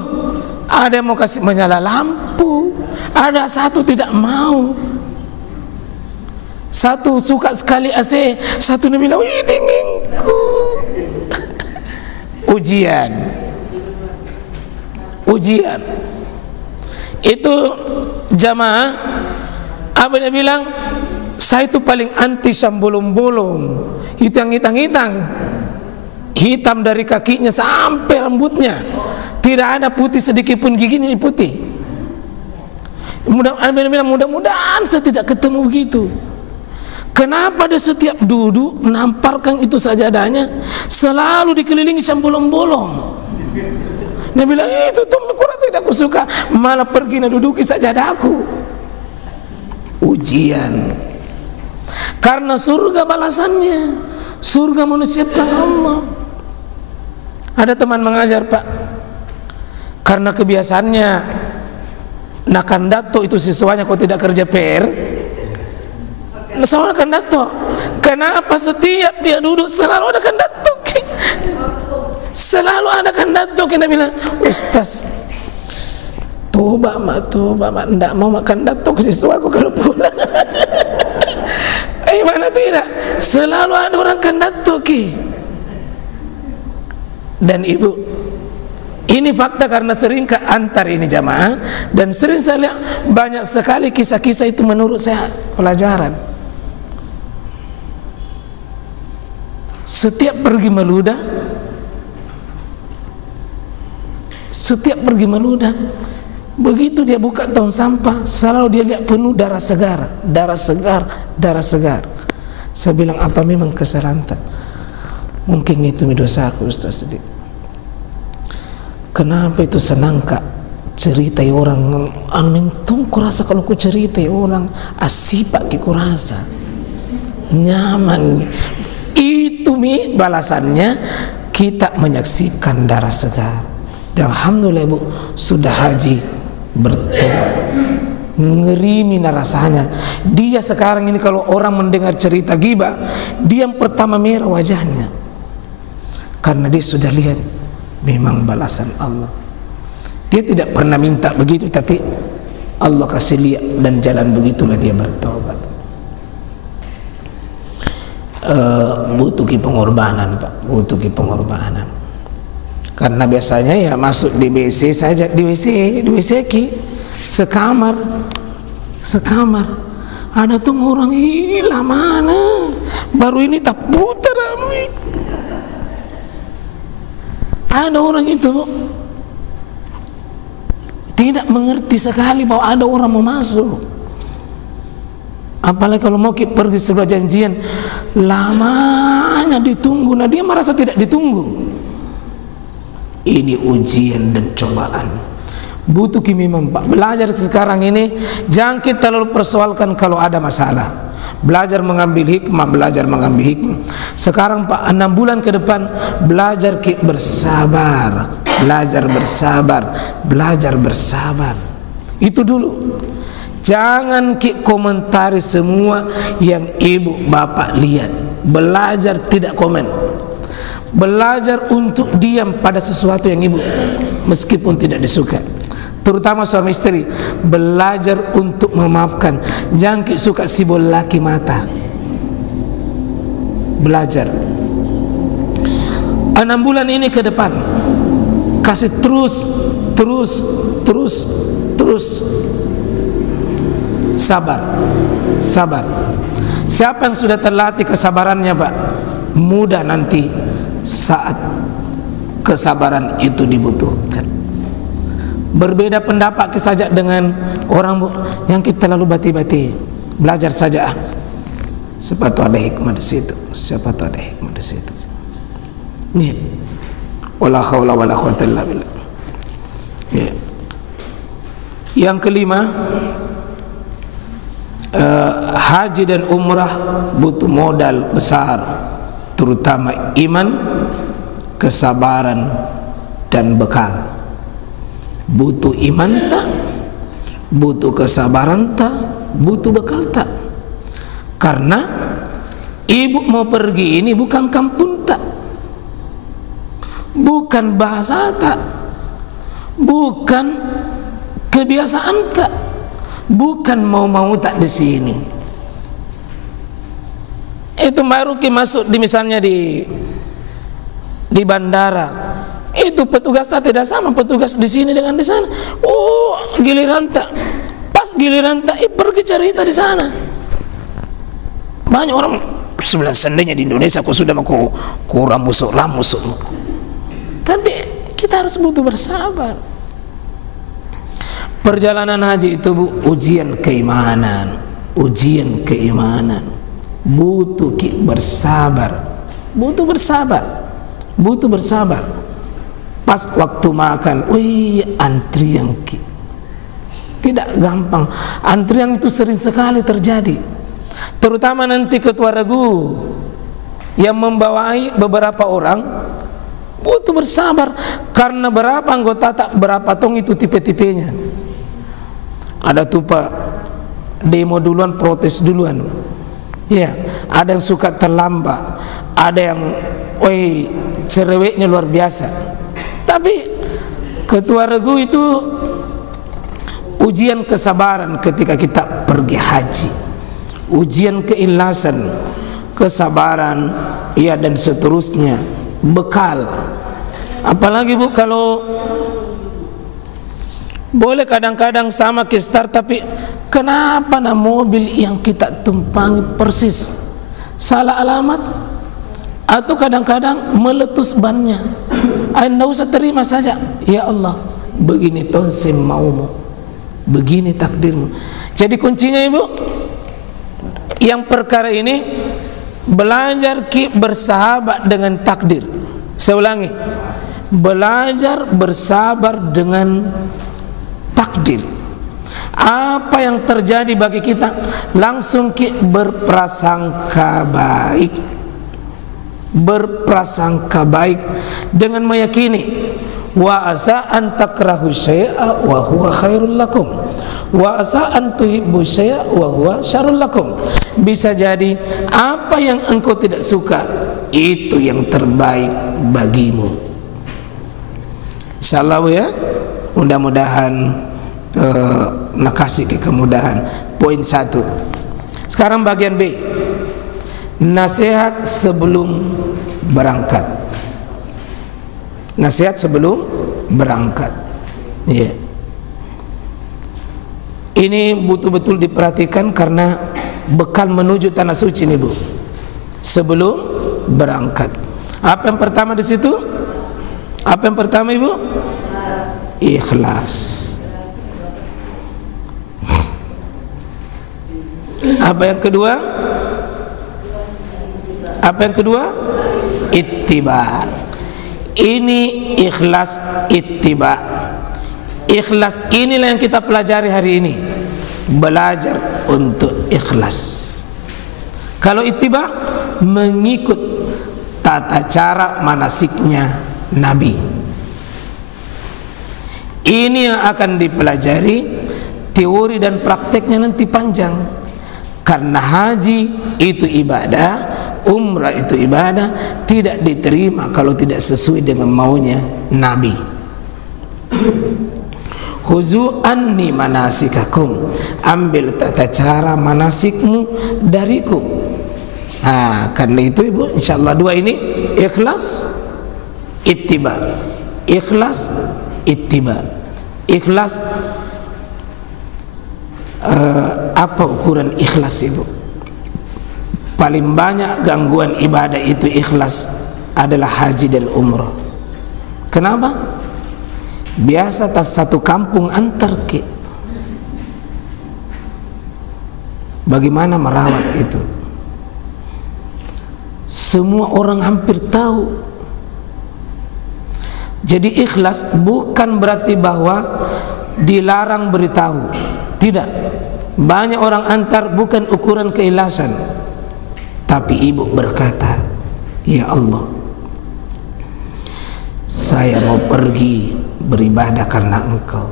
ada yang mau kasih menyala lampu, ada satu tidak mau. Satu suka sekali AC, satu bilang, wih dinginku. Ujian. Itu jamaah, apa dia bilang? Saya itu paling anti yang bolong-bolong, itu yang hitang-hitang. Hitam dari kakinya sampai rambutnya, tidak ada putih sedikit pun, giginya putih. Mudah-mudahan saya tidak ketemu begitu. Kenapa dia setiap duduk menamparkan itu sajadahnya selalu dikelilingi sama bolong-bolong? Dia bilang itu tuh kurang tidak aku suka, malah pergi nak duduki sajadahku. Ujian. Karena surga balasannya, surga menyiapkan Allah. Ada teman mengajar pak, karena kebiasaannya nakandato itu siswanya kok tidak kerja PR. Sama kandato, kenapa setiap dia duduk selalu ada kandato? Selalu ada kandato. Kita bilang, Ustaz, toba mak, ndak mau makan dato ke siswaku kalau pulang. Mana tidak? Selalu ada orang kandato ki. Dan ibu, ini fakta karena sering ke antar ini jamaah, dan sering saya lihat banyak sekali kisah-kisah itu menurut saya pelajaran. Setiap pergi meludah, begitu dia buka tong sampah, selalu dia lihat penuh darah segar. Saya bilang apa memang kesalahan? Mungkin itu dosaku Ustaz. Kenapa itu senang kak ceritai orang? Mentung kurasa kalau ku ceritai orang asipak ki kurasa nyaman. Itu balasannya kita menyaksikan darah segar. Dan alhamdulillah ibu sudah haji bertobat. Ngeri mina rasanya. Dia sekarang ini kalau orang mendengar cerita ghibah, dia yang pertama merah wajahnya, karena dia sudah lihat memang balasan Allah. Dia tidak pernah minta begitu, tapi Allah kasih lihat dan jalan begitulah dia bertobat. Butuh pengorbanan pak, butuh pengorbanan. Karena biasanya ya masuk di WC saja, di WC ki sekamar. Ada tuh orang hilang mana? Baru ini tak putar rame. Ada orang itu tidak mengerti sekali bahwa ada orang mau masuk. Apalagi kalau mau pergi sebuah janjian, lamanya ditunggu. Nah dia merasa tidak ditunggu. Ini ujian dan cobaan. Butuh memang pak belajar sekarang ini. Jangan kita terlalu persoalkan kalau ada masalah. Belajar mengambil hikmah, Sekarang pak 6 bulan ke depan belajar bersabar. belajar bersabar, belajar bersabar. Itu dulu. Jangan komentari semua yang ibu bapak lihat. Belajar tidak komen. Belajar untuk diam pada sesuatu yang ibu meskipun tidak disuka. Terutama suami istri, belajar untuk memaafkan. Jangan suka sibol laki mata. Belajar 6 bulan ini ke depan, kasih terus sabar. Siapa yang sudah terlatih kesabarannya, Pak, mudah nanti saat kesabaran itu dibutuhkan. Berbeda pendapat saja dengan orang yang kita lalu bati-bati. Belajar saja. Siapa tahu ada hikmah di situ. Nih. Wala haula wala quwwata illa billah. Yang kelima, haji dan umrah butuh modal besar, terutama iman, kesabaran dan bekal. Butuh iman tak, butuh kesabaran tak, butuh bekal tak. Karena ibu mau pergi ini bukan kampung tak, bukan bahasa tak, bukan kebiasaan tak, bukan mau tak di sini. Itu baru masuk di misalnya di bandara. Itu petugas tak tidak sama petugas di sini dengan di sana. Oh, giliran tak, pas giliran tak pergi cerita di sana. Banyak orang sebelah seandainya di Indonesia kok sudah mau kurang musuk. Tapi kita harus butuh bersabar. Perjalanan haji itu ujian keimanan, butuh bersabar. Pas waktu makan, antrian tidak gampang. Antrian itu sering sekali terjadi, terutama nanti ketua regu yang membawai beberapa orang. Butuh bersabar karena berapa anggota tak berapa tong itu tipe-tipenya. Ada tuh Pak, demo duluan, protes duluan. Ya, ada yang suka terlambat, ada yang cerewetnya luar biasa. Tapi ketua regu itu ujian kesabaran ketika kita pergi haji, ujian keikhlasan, kesabaran, ya dan seterusnya, bekal. Apalagi Bu, kalau boleh kadang-kadang sama ke start, tapi kenapa mobil yang kita tumpangi persis salah alamat, atau kadang-kadang meletus bannya. Anda usah terima saja, ya Allah, begini tonsim maumu, begini takdirmu. Jadi kuncinya Ibu, yang perkara ini belajar bersahabat dengan takdir. Saya ulangi, belajar bersabar dengan takdir. Apa yang terjadi bagi kita, langsung berprasangka baik dengan meyakini wa asa an takrahu syai'a wa huwa khairul lakum wa asa an tuhibbu syai'a wa huwa syarrul lakum. Bisa jadi apa yang engkau tidak suka itu yang terbaik bagimu. Insyaallah ya, mudah-mudahan nakasih kemudahan. Poin 1. Sekarang bagian B, nasihat sebelum berangkat. Nasihat sebelum berangkat. Ya. Ini betul-betul diperhatikan karena bekal menuju tanah suci nih Bu. Sebelum berangkat. Apa yang pertama di situ? Apa yang pertama Ibu? Ikhlas. Apa yang kedua? Apa yang kedua? Ittiba. Ini ikhlas ittiba. Ikhlas inilah yang kita pelajari hari ini. Belajar untuk ikhlas. Kalau ittiba, mengikut tata cara manasiknya Nabi. Ini yang akan dipelajari, teori dan prakteknya nanti panjang. Karena haji itu ibadah, umrah itu ibadah, tidak diterima kalau tidak sesuai dengan maunya Nabi. Khuzu anni manasikakum, ambil tata cara manasikmu dariku. Karena itu ibu, insyaallah dua ini, ikhlas, ittiba. Ikhlas, ittiba. Ikhlas, apa ukuran ikhlas ibu? Paling banyak gangguan ibadah itu ikhlas adalah haji dan umrah. Kenapa? Biasa tas satu kampung antar ke. Bagaimana merawat itu? Semua orang hampir tahu. Jadi ikhlas bukan berarti bahwa dilarang beritahu. Tidak. Banyak orang antar bukan ukuran keikhlasan. Tapi ibu berkata, ya Allah, saya mau pergi beribadah karena Engkau.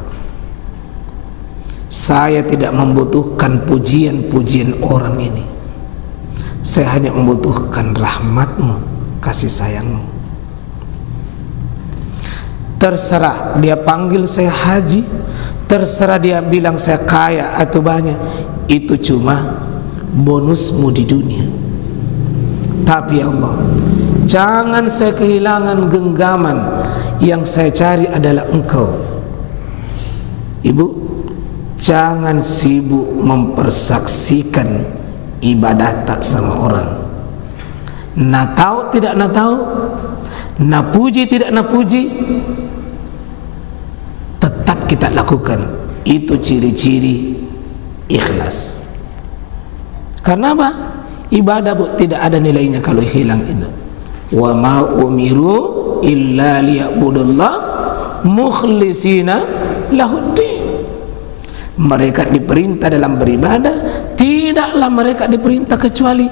Saya tidak membutuhkan pujian-pujian orang ini. Saya hanya membutuhkan rahmat-Mu, kasih sayang-Mu. Terserah dia panggil saya haji, terserah dia bilang saya kaya atau banyak, itu cuma bonusmu di dunia. Tapi ya Allah, jangan saya kehilangan genggaman. Yang saya cari adalah Engkau. Ibu, jangan sibuk mempersaksikan ibadah tak sama orang. Na tahu tidak na tahu, na puji tidak na puji, tetap kita lakukan. Itu ciri-ciri ikhlas. Karena apa? Ibadah bu, tidak ada nilainya kalau hilang itu. Wa ma umiru illa liya'budullah mukhlisina lahuddin. Mereka diperintah dalam beribadah, tidaklah mereka diperintah kecuali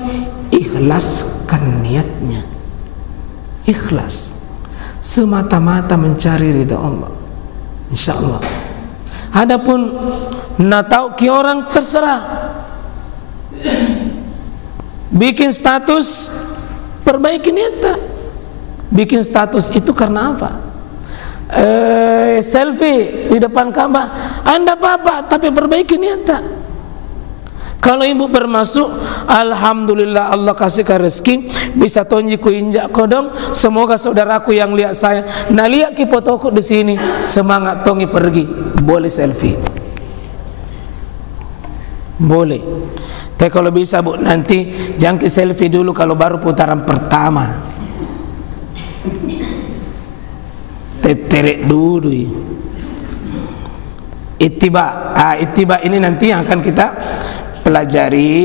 ikhlaskan niatnya. Ikhlas semata-mata mencari ridha Allah, insyaallah. Adapun natau ki orang terserah, bikin status, perbaiki niat tak. Bikin status itu karena apa? Selfie di depan Ka'bah, Anda apa-apa, tapi perbaiki niat tak. Kalau ibu bermasuk, alhamdulillah Allah kasihkan rezeki, bisa tonji ku injak kodong. Semoga saudaraku yang lihat saya, nah lihat ki fotoku di sini, semangat tongi pergi, boleh selfie, boleh. Tapi kalau bisa bu, nanti jangan ki selfie dulu kalau baru putaran pertama. Terek dulu. Ittiba. Ittiba ini nanti yang akan kita pelajari.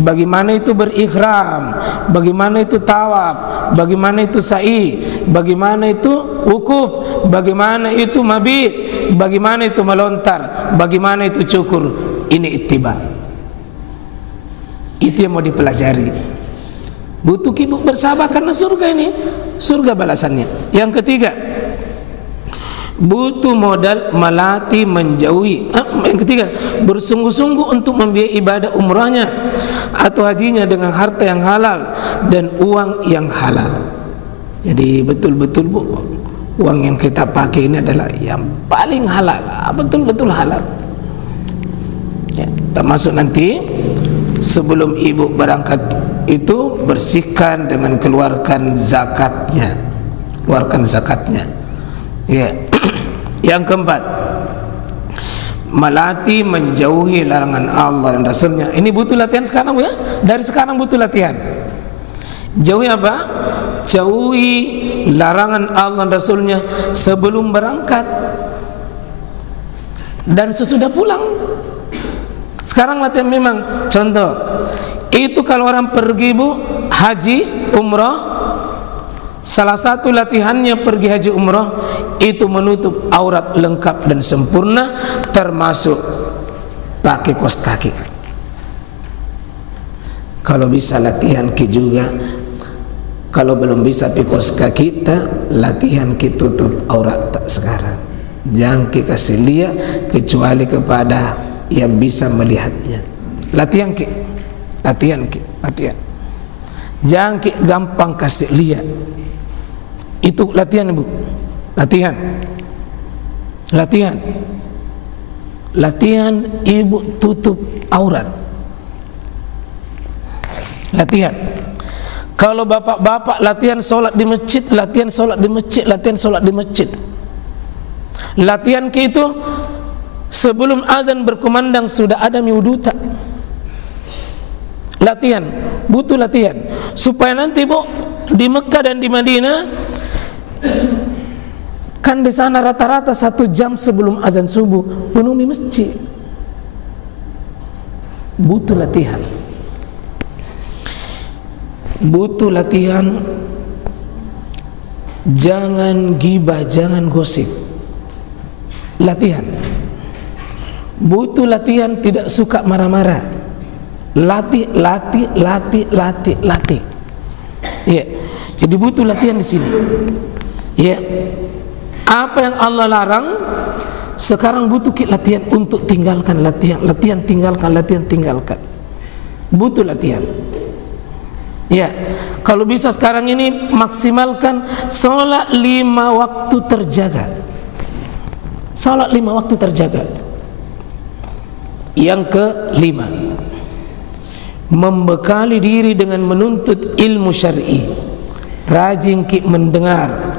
Bagaimana itu berikhram, bagaimana itu tawaf, bagaimana itu sa'i, bagaimana itu wukuf, bagaimana itu mabit, bagaimana itu melontar, bagaimana itu cukur. Ini ittiba. Itu yang mau dipelajari. Butuh ibu bersabar karena surga ini, surga balasannya. Yang ketiga, butuh modal melatih menjauhi. Yang ketiga, bersungguh-sungguh untuk membiayai ibadah umrahnya atau hajinya dengan harta yang halal dan uang yang halal. Jadi betul-betul bu, uang yang kita pakai ini adalah yang paling halal, betul-betul halal. Ya, termasuk nanti sebelum ibu berangkat itu bersihkan dengan keluarkan zakatnya, keluarkan zakatnya. Ya. Yang keempat, melatih menjauhi larangan Allah dan Rasulnya. Ini butuh latihan sekarang bu ya, dari sekarang butuh latihan. Jauhi apa? Jauhi larangan Allah dan Rasulnya sebelum berangkat dan sesudah pulang. Sekarang latihan memang. Contoh, itu kalau orang pergi bu, haji, umrah, salah satu latihannya pergi haji umrah itu menutup aurat lengkap dan sempurna, termasuk pakai kaos kaki. Kalau bisa latihan ki juga. Kalau belum bisa pakai kaos kaki, kita latihan ki tutup aurat tak sekarang. Jangan kita kasih lihat kecuali kepada yang bisa melihatnya. Latihan ki, latihan ki, latihan. Jangan ki gampang kasih lihat. Itu latihan, Ibu. Latihan. Latihan. Latihan Ibu tutup aurat. Latihan. Kalau bapak-bapak latihan sholat di masjid, latihan sholat di masjid, latihan sholat di masjid. Latihan ke itu sebelum azan berkumandang sudah ada miwudu tak? Latihan, butuh latihan supaya nanti Bu di Mekah dan di Madinah kan di sana rata-rata 1 jam sebelum azan subuh penuhi masjid. Butuh latihan. Butuh latihan. Jangan gibah, jangan gosip. Latihan. Butuh latihan, tidak suka marah-marah. Latih, latih, latih, latih, latih. Ya. Jadi butuh latihan di sini. Ya. Apa yang Allah larang sekarang butuh latihan untuk tinggalkan, latihan, latihan tinggalkan, latihan tinggalkan. Butuh latihan. Ya, kalau bisa sekarang ini maksimalkan sholat 5 waktu terjaga. Sholat 5 waktu terjaga. Yang ke-5, membekali diri dengan menuntut ilmu syar'i. Rajin ki mendengar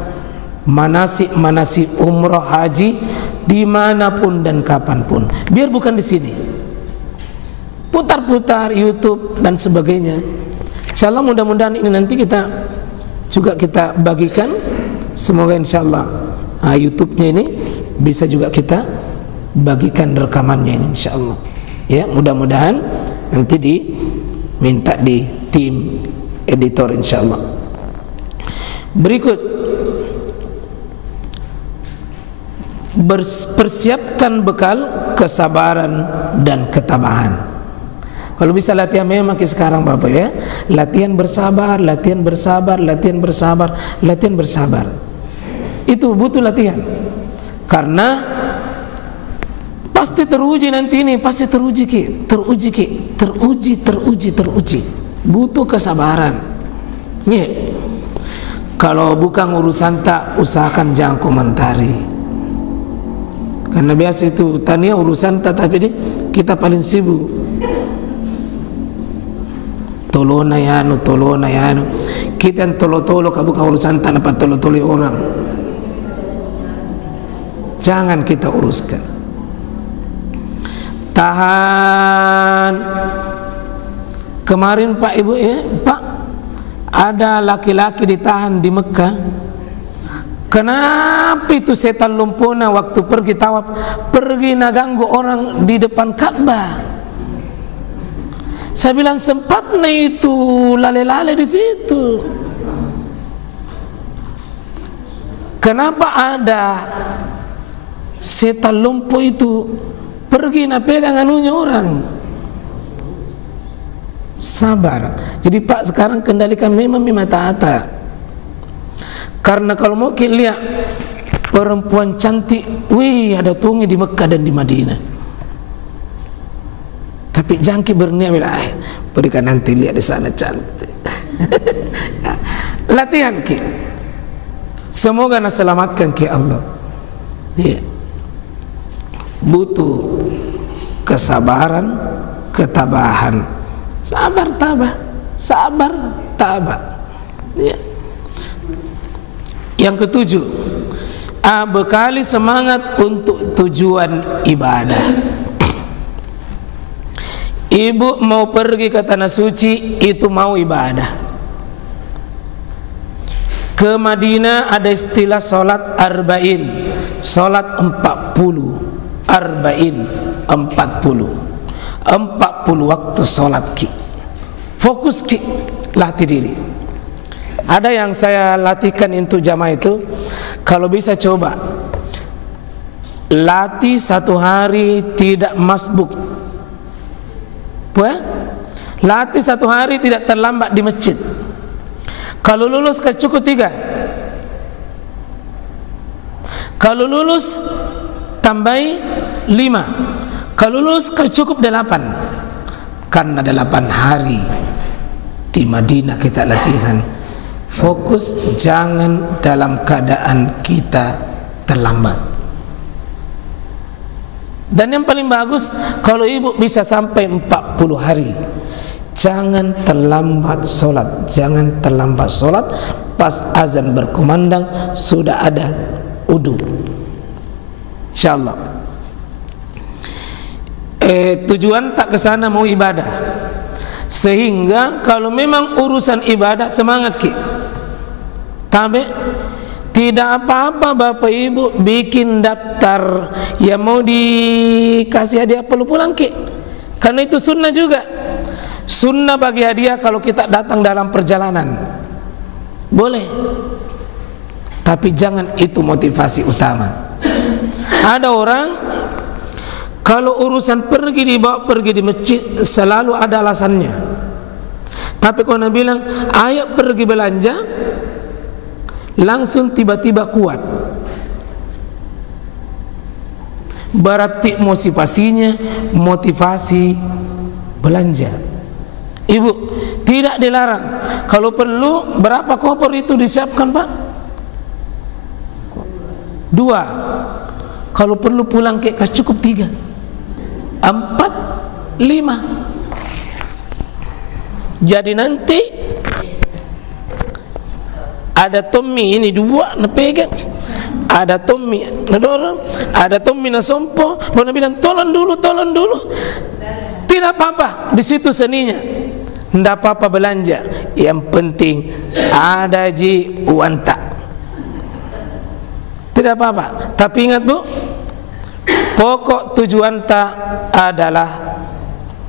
manasik-manasik umrah haji dimanapun dan kapanpun. Biar bukan di sini. Putar-putar YouTube dan sebagainya. Insyaallah mudah-mudahan ini nanti kita bagikan. Semoga insyaallah YouTube-nya ini bisa juga kita bagikan rekamannya ini insyaallah. Ya, mudah-mudahan nanti diminta di tim editor insyaallah. Berikut, persiapkan bekal kesabaran dan ketabahan. Kalau bisa latihan memang sekarang Bapak ya, latihan bersabar, latihan bersabar, latihan bersabar, latihan bersabar. Itu butuh latihan. Karena pasti teruji nanti ini, pasti teruji ki, teruji ki, teruji. Butuh kesabaran. Ya. Kalau bukan urusan tak, usahakan jangan komentari. Karena biasa itu tania urusan tak, tapi kita paling sibuk. Tolona yano, kita yang tolo-tolo bukan urusan tak dapat tolo-tolo orang. Jangan kita uruskan. Tahan. Kemarin Pak Ibu ya, Pak, ada laki-laki ditahan di Mekah. Kenapa itu setan lumpuna waktu pergi tawaf, pergi naganggu orang di depan Ka'bah? Saya bilang sempatnya itu lale-lale di situ. Kenapa ada setan lumpuh itu pergi na pegang anunya orang? Sabar. Jadi Pak sekarang kendalikan memang mata-mata. Karena kalau mau kita lihat perempuan cantik, wih ada tungi di Mekah dan di Madinah. Tapi jangan ki berniat bilang, berikan nanti lihat di sana cantik. Latihan ki. Semoga nak selamatkan ki Allah. Ya. Butuh kesabaran, ketabahan. Sabar tabah, sabar tabah. Ya. Yang ke-7, bekali semangat untuk tujuan ibadah. Ibu mau pergi ke tanah suci, itu mau ibadah. Ke Madinah ada istilah solat arba'in, solat 40, arba'in 40 waktu solat ki. Fokus ki, latih diri. Ada yang saya latihkan untuk jamaah itu, kalau bisa coba latih 1 hari tidak masbuk. Latih 1 hari tidak terlambat di masjid. Kalau lulus ke cukup 3. Kalau lulus tambahi 5. Kalau lulus cukup 8. Karena 8 hari di Madinah kita latihan. Fokus, jangan dalam keadaan kita terlambat. Dan yang paling bagus kalau ibu bisa sampai 40 hari. Jangan terlambat sholat. Jangan terlambat sholat. Pas azan berkumandang sudah ada wudu. InsyaAllah. Tujuan tak ke sana mau ibadah. Sehingga kalau memang urusan ibadah semangat ki. Tapi tidak apa-apa Bapak Ibu bikin daftar yang mau dikasih hadiah pulang ki. Karena itu sunnah juga. Sunnah bagi hadiah kalau kita datang dalam perjalanan. Boleh. Tapi jangan itu motivasi utama. Ada orang kalau urusan pergi dibawa pergi di masjid selalu ada alasannya. Tapi kalau Nabi bilang ayo pergi belanja, langsung tiba-tiba kuat. Berarti motivasi belanja. Ibu tidak dilarang. Kalau perlu berapa koper itu disiapkan Pak? 2. Kalau perlu pulang ke kas cukup 3, 4, 5. Jadi nanti ada Tommy ini 2 na pegang, ada Tommy na dorong, ada Tommy na sompo. Baru bilang tolong dulu. Tidak apa-apa, di situ seninya. Tidak apa-apa belanja. Yang penting ada uang tak. Tidak apa-apa. Tapi ingat Bu, pokok tujuan tak adalah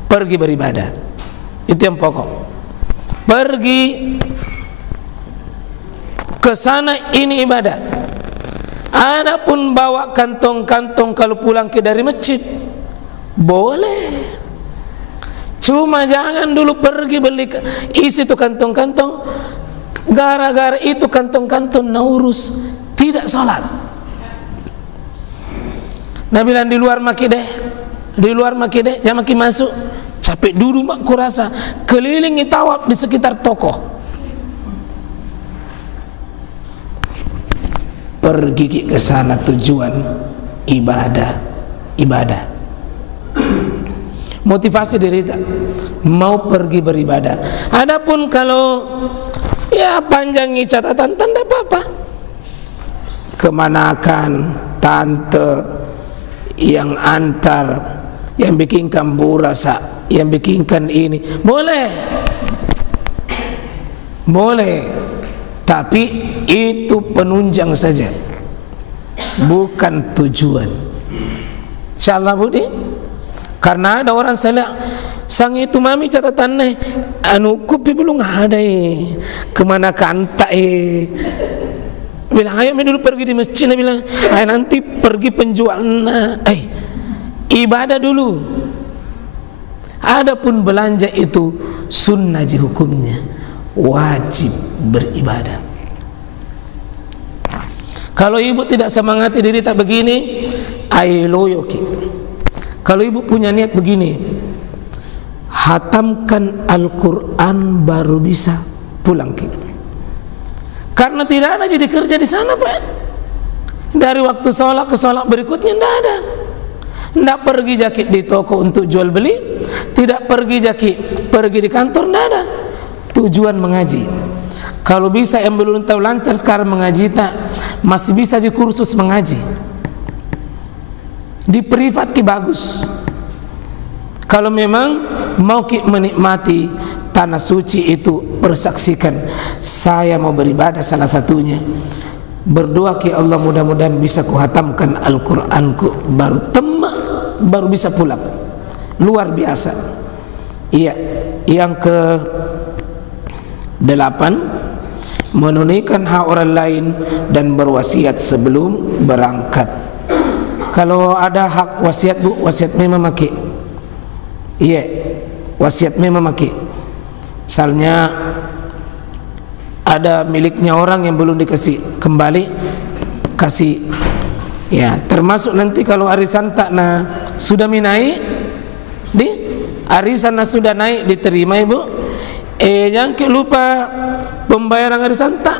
pergi beribadah. Itu yang pokok. Pergi ke sana ini ibadah. Adapun bawa kantong-kantong kalau pulang ke dari masjid boleh. Cuma jangan dulu pergi beli isi itu kantong-kantong. Gara-gara itu kantong-kantong naurus tidak sholat. Nah bilang di luar maki deh, jangan maki masuk. Capek dulu mak kurasa kelilingi tawaf di sekitar toko. Pergi ke sana tujuan ibadah. Motivasi diri tak mau pergi beribadah. Adapun kalau ya panjangi catatan tanda apa-apa. Kemanakan tante yang antar, yang bikinkan burasa, yang bikinkan ini boleh, tapi itu penunjang saja, bukan tujuan. Insyaallah Budi. Karena ada orang salah sang itu mami catatan nih anu kupi belum ada kemana kanta bilang ayo dulu pergi di masjid. Bilang ayo nanti pergi penjual ibadah dulu. Adapun belanja itu sunnah hukumnya, wajib beribadah. Kalau ibu tidak semangati diri tak begini, ayo loyoki. Kalau ibu punya niat begini, hatamkan Al-Quran baru bisa pulang ke. Karena tidak ada jadi kerja di sana Pak. Dari waktu sholat ke sholat berikutnya tidak ada. Tidak pergi jakit di toko untuk jual beli, tidak pergi jakit pergi di kantor, tidak ada. Tujuan mengaji. Kalau bisa yang belum tahu lancar sekarang mengaji tak, masih bisa di kursus mengaji. Di privat ki bagus. Kalau memang mau ki menikmati tanah suci itu, bersaksikan saya mau beribadah salah satunya. Berdoa ki Allah mudah-mudahan bisa kuhatamkan Al-Qur'anku baru bisa pulang. Luar biasa. Iya, yang ke-8 menunaikan hak orang lain dan berwasiat sebelum berangkat. Kalau ada hak wasiat Bu, wasiat memang maki. Iya, wasiat memang maki. Misalnya ada miliknya orang yang belum dikasih kembali, kasih Ya, termasuk nanti kalau arisan tak sudah naik, di arisan sudah naik diterima ibu. Jangan lupa pembayaran arisan tak.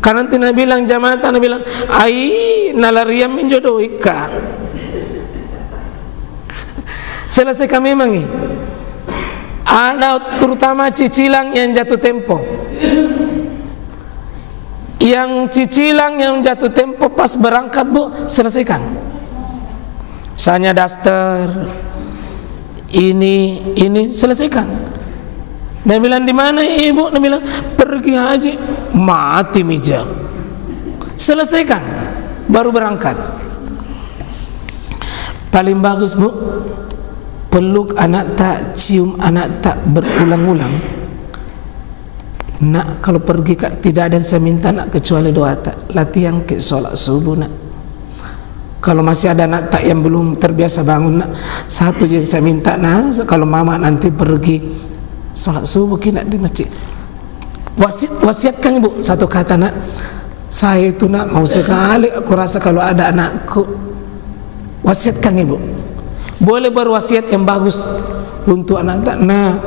Karena nanti Nabi bilang jamaah, Nabi bilang, ai nalariam menjodoh ika. Selesaikan memang ini. Ada terutama cicilan yang jatuh tempo. Yang cicilan yang jatuh tempo pas berangkat bu, selesaikan. Misalnya daster, ini selesaikan. Dia bilang di mana ibu? Dia bilang pergi haji, mati mija. Selesaikan, baru berangkat. Paling bagus bu, peluk anak tak, cium anak tak berulang-ulang. Nak kalau pergi kak tidak ada yang saya minta nak kecuali doa tak. Latihan ke solat subuh nak. Kalau masih ada anak tak yang belum terbiasa bangun nak, satu yang saya minta nak, kalau mama nanti pergi solat subuh kena di masjid, wasiatkan ibu satu kata nak, saya itu nak mau sekali aku rasa kalau ada anakku. Wasiatkan ibu. Boleh berwasiat yang bagus untuk anak tak. Nah,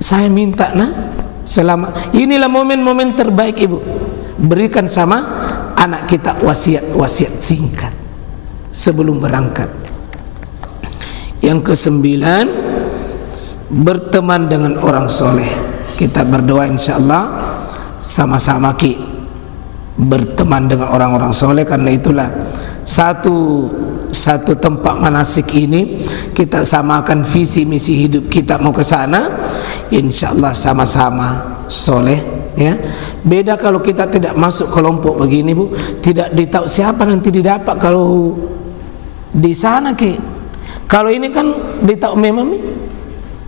saya minta nak, selama inilah momen-momen terbaik ibu, berikan sama anak kita wasiat singkat sebelum berangkat. Yang ke-9, berteman dengan orang soleh. Kita berdoa insyaallah sama-sama ki berteman dengan orang-orang soleh, karena itulah satu tempat manasik ini kita samakan visi misi hidup kita mau ke sana, insyaallah sama-sama soleh ya. Beda kalau kita tidak masuk kelompok begini bu, tidak ditahu siapa nanti didapat kalau di sana ki. Kalau ini kan ditahu memang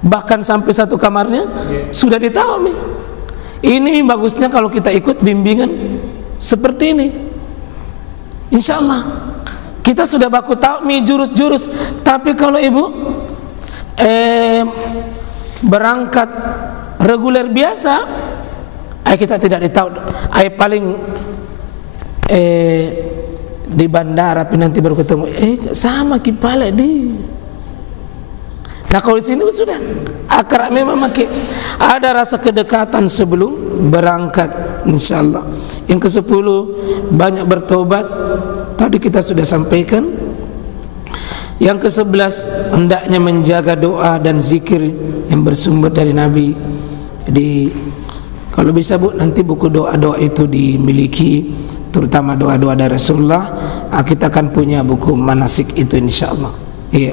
bahkan sampai satu kamarnya sudah ditahu nih. Ini bagusnya kalau kita ikut bimbingan seperti ini. Insyaallah kita sudah baku tahu nih jurus-jurus. Tapi kalau ibu berangkat reguler biasa, kita tidak ditahu. Paling di bandara nanti baru ketemu. Sama kipala di. Nah kalau di sini sudah akrab memang makin ada rasa kedekatan sebelum berangkat insyaallah. Yang ke-10 banyak bertobat, tadi kita sudah sampaikan. Yang ke-11 hendaknya menjaga doa dan zikir yang bersumber dari Nabi. Jadi kalau bisa bu, nanti buku doa-doa itu dimiliki, terutama doa-doa dari Rasulullah. Kita akan punya buku manasik itu insyaallah. Iya.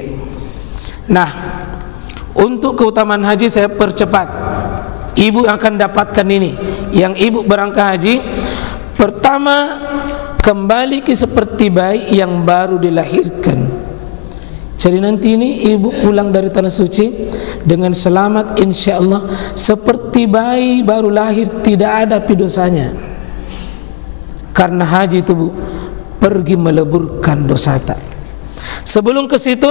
Nah, untuk keutamaan haji saya percepat. Ibu akan dapatkan ini. Yang ibu berangkat haji, pertama kembali ke seperti bayi yang baru dilahirkan. Jadi nanti ini ibu pulang dari tanah suci dengan selamat insyaallah, seperti bayi baru lahir, tidak ada dosanya. Karena haji itu bu, pergi meleburkan dosa tak. Sebelum ke situ,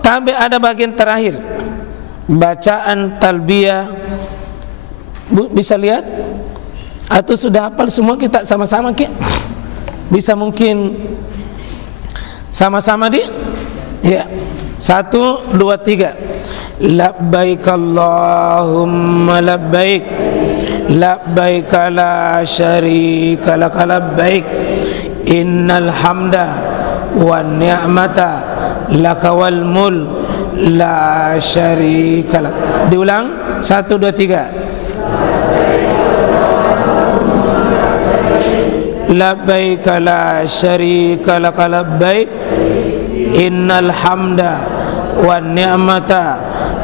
tapi ada bagian terakhir, bacaan talbiyah. Bu bisa lihat atau sudah hafal semua? Kita sama-sama ki bisa mungkin sama-sama di ya 1, 2, 3. Labbaik Allahumma labbaik, labbaik la syarika lak labbaik, innal hamda wan ni'mata laka wal mulk la syarika lak. Diulang 1, 2, 3. Labbaik la syarika lak labbaik, innal hamda wan ni'mata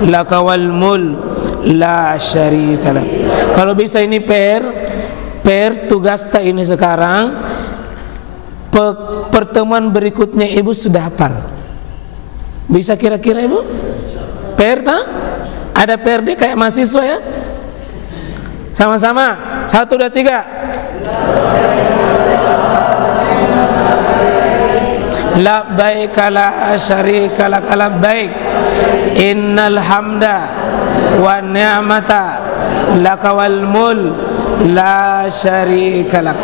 laka wal mulk la syarika lak. Kalau bisa ini per tugas tak ini sekarang, pertemuan berikutnya ibu sudah hafal. Bisa kira-kira ibu? Per tak? Ada per deh kayak mahasiswa ya? Sama-sama 1, 2, 3. Labbaik la syarika lak labbaik, innal hamda wan ni'mata laka wal mulk la syarikalah.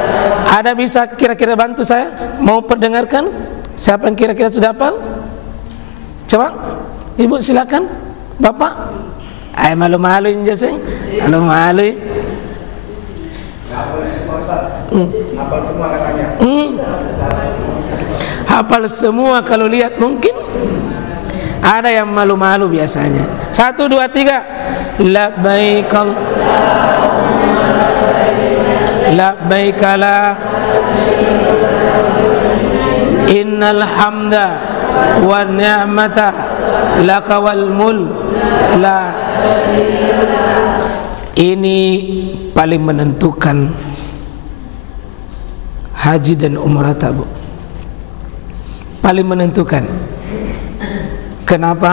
Ada bisa kira-kira bantu saya? Mau perdengarkan? Siapa yang kira-kira sudah hafal? Coba, Ibu silakan. Bapak? Malu-maluin jaseng. Malu-maluin. Hafal semua katanya. Hafal semua kalau lihat mungkin. Ada yang malu-malu biasanya. 1, 2, 3. Labbaik labbaik la innal hamda wan ni'mata laka wal mulk la. Ini paling menentukan haji dan umrah, Bu. Paling menentukan. Kenapa?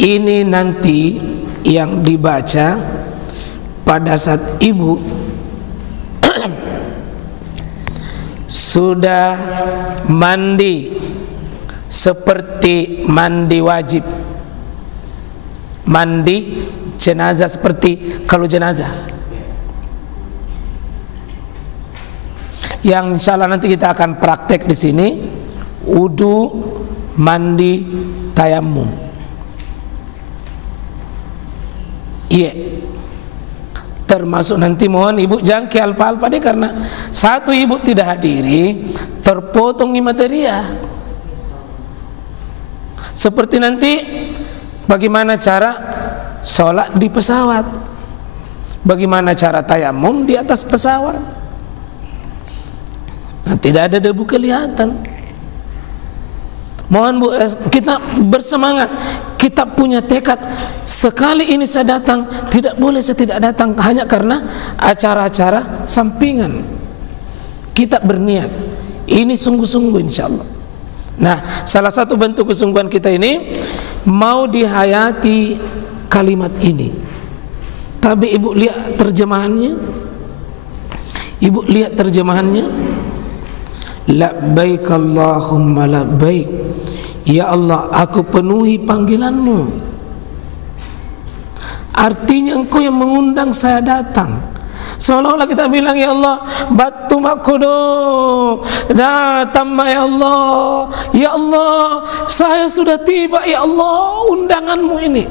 Ini nanti yang dibaca pada saat ibu sudah mandi seperti mandi wajib, mandi jenazah seperti kalau jenazah, yang insyaallah nanti kita akan praktek di sini. Wudu, mandi, tayamum. Iya. Termasuk nanti mohon ibu jangan ke alfa-alfa deh, karena satu ibu tidak hadiri terpotong materia. Seperti nanti bagaimana cara sholat di pesawat, bagaimana cara tayamum di atas pesawat. Nah, tidak ada debu kelihatan. Mohon Bu, kita bersemangat, kita punya tekad. Sekali ini saya datang, tidak boleh saya tidak datang hanya karena acara-acara sampingan. Kita berniat, ini sungguh-sungguh insya Allah. Nah, salah satu bentuk kesungguhan kita ini mau dihayati kalimat ini. Tapi Ibu lihat terjemahannya, Ibu lihat terjemahannya. Labbaik Allahumma labbaik, ya Allah aku penuhi panggilanmu. Artinya engkau yang mengundang saya datang. Seolah-olah kita bilang, ya Allah batu makodo datang ya Allah, ya Allah saya sudah tiba ya Allah undanganmu ini.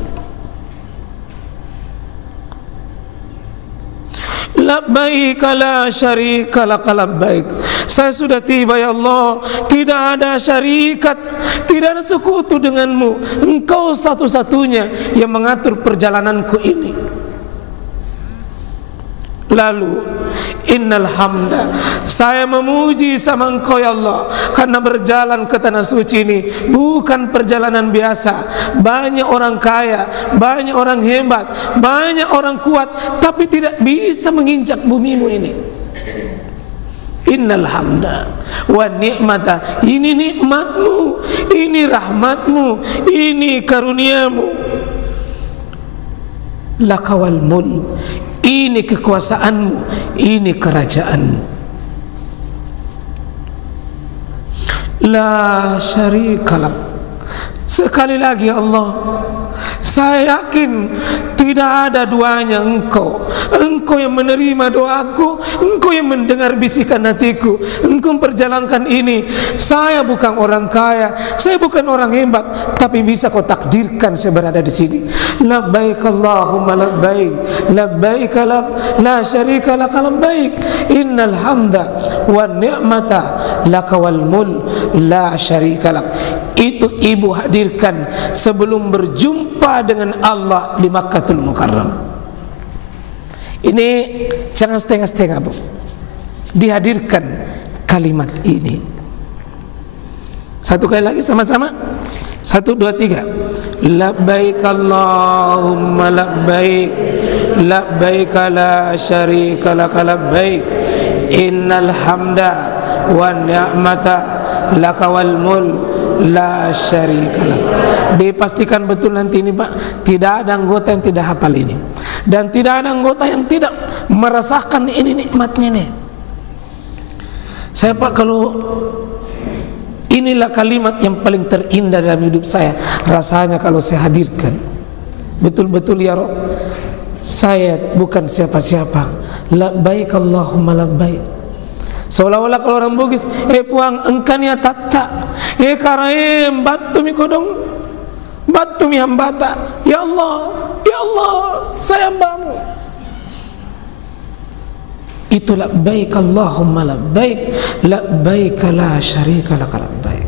Labbaik la syarika lak labbaik, saya sudah tiba ya Allah, tidak ada syarikat, tidak ada sekutu denganmu, engkau satu-satunya yang mengatur perjalananku ini. Lalu innal hamda, saya memuji sama engkau ya Allah, karena berjalan ke tanah suci ini bukan perjalanan biasa. Banyak orang kaya, banyak orang hebat, banyak orang kuat, tapi tidak bisa menginjak bumimu ini. Innal hamda wa ni'mata, ini nikmatmu, ini rahmatmu, ini karuniamu. Lakawal mulk, ini kekuasaanmu, ini kerajaanmu. La syarikalah. Sekali lagi Allah, saya yakin tidak ada duanya engkau. Engkau yang menerima doaku, engkau yang mendengar bisikan hatiku, engkau memperjalankan ini. Saya bukan orang kaya, saya bukan orang hebat, tapi bisa kau takdirkan saya berada di sini. Labbaik Allahumma labbaik, labbaik la syarika lak labbaik, innal hamda wan ni'mata laka wal mulk la syarika lak. Itu ibu hadirkan sebelum berjumpa dengan Allah di Makkahul Mukarramah. Ini jangan setengah-setengah, Bu. Dihadirkan kalimat ini. Satu kali lagi sama-sama. 1, 2, 3. Labbaik Allahumma labbaik, labbaik la syarika lak labbaik, innal hamda wan ni'mata laka wal mulk la syarikalah. Dipastikan betul nanti ini Pak, tidak ada anggota yang tidak hafal ini, dan tidak ada anggota yang tidak merasakan ini nikmatnya nih. Saya Pak, kalau inilah kalimat yang paling terindah dalam hidup saya, rasanya kalau saya hadirkan betul-betul ya Rob, saya bukan siapa-siapa. Labbaik Allahumma labbaik. Seolah-olah kalau orang Bugis, puang engkan ya tata, karaem batu mi kodong, batu mi hambata. Ya Allah, saya hambamu. Itu labbaik Allahumma labbaik, labbaik la syarika laka labbaik.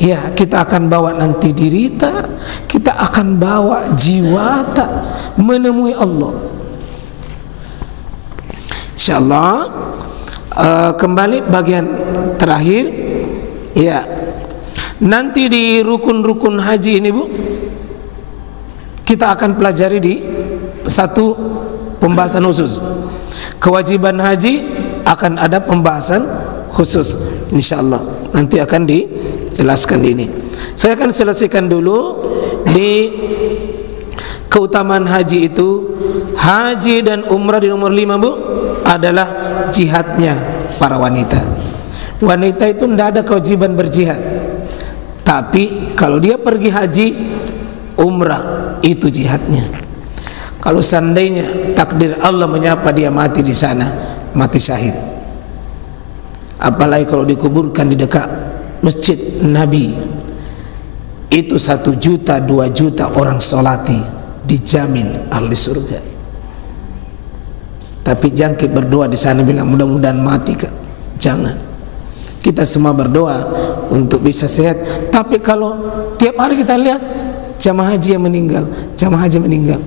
Ya, kita akan bawa nanti diri kita akan bawa jiwa menemui Allah. InsyaAllah kembali bagian terakhir. Ya, nanti di rukun-rukun haji ini Bu, kita akan pelajari di satu pembahasan khusus. Kewajiban haji akan ada pembahasan khusus, insyaallah nanti akan dijelaskan ini. Saya akan selesaikan dulu di keutamaan haji itu. Haji dan umrah di nomor 5 Bu adalah jihadnya para wanita. Wanita itu tidak ada kewajiban berjihad, tapi kalau dia pergi haji umrah itu jihadnya. Kalau seandainya takdir Allah menyapa dia mati di sana, mati syahid. Apalagi kalau dikuburkan di dekat masjid Nabi, itu 1 juta 2 juta orang solati, dijamin ahli surga. Tapi jangan kita berdoa di sana bilang mudah-mudahan mati, Kak. Jangan. Kita semua berdoa untuk bisa sehat. Tapi kalau tiap hari kita lihat jamaah haji yang meninggal, jamaah haji meninggal,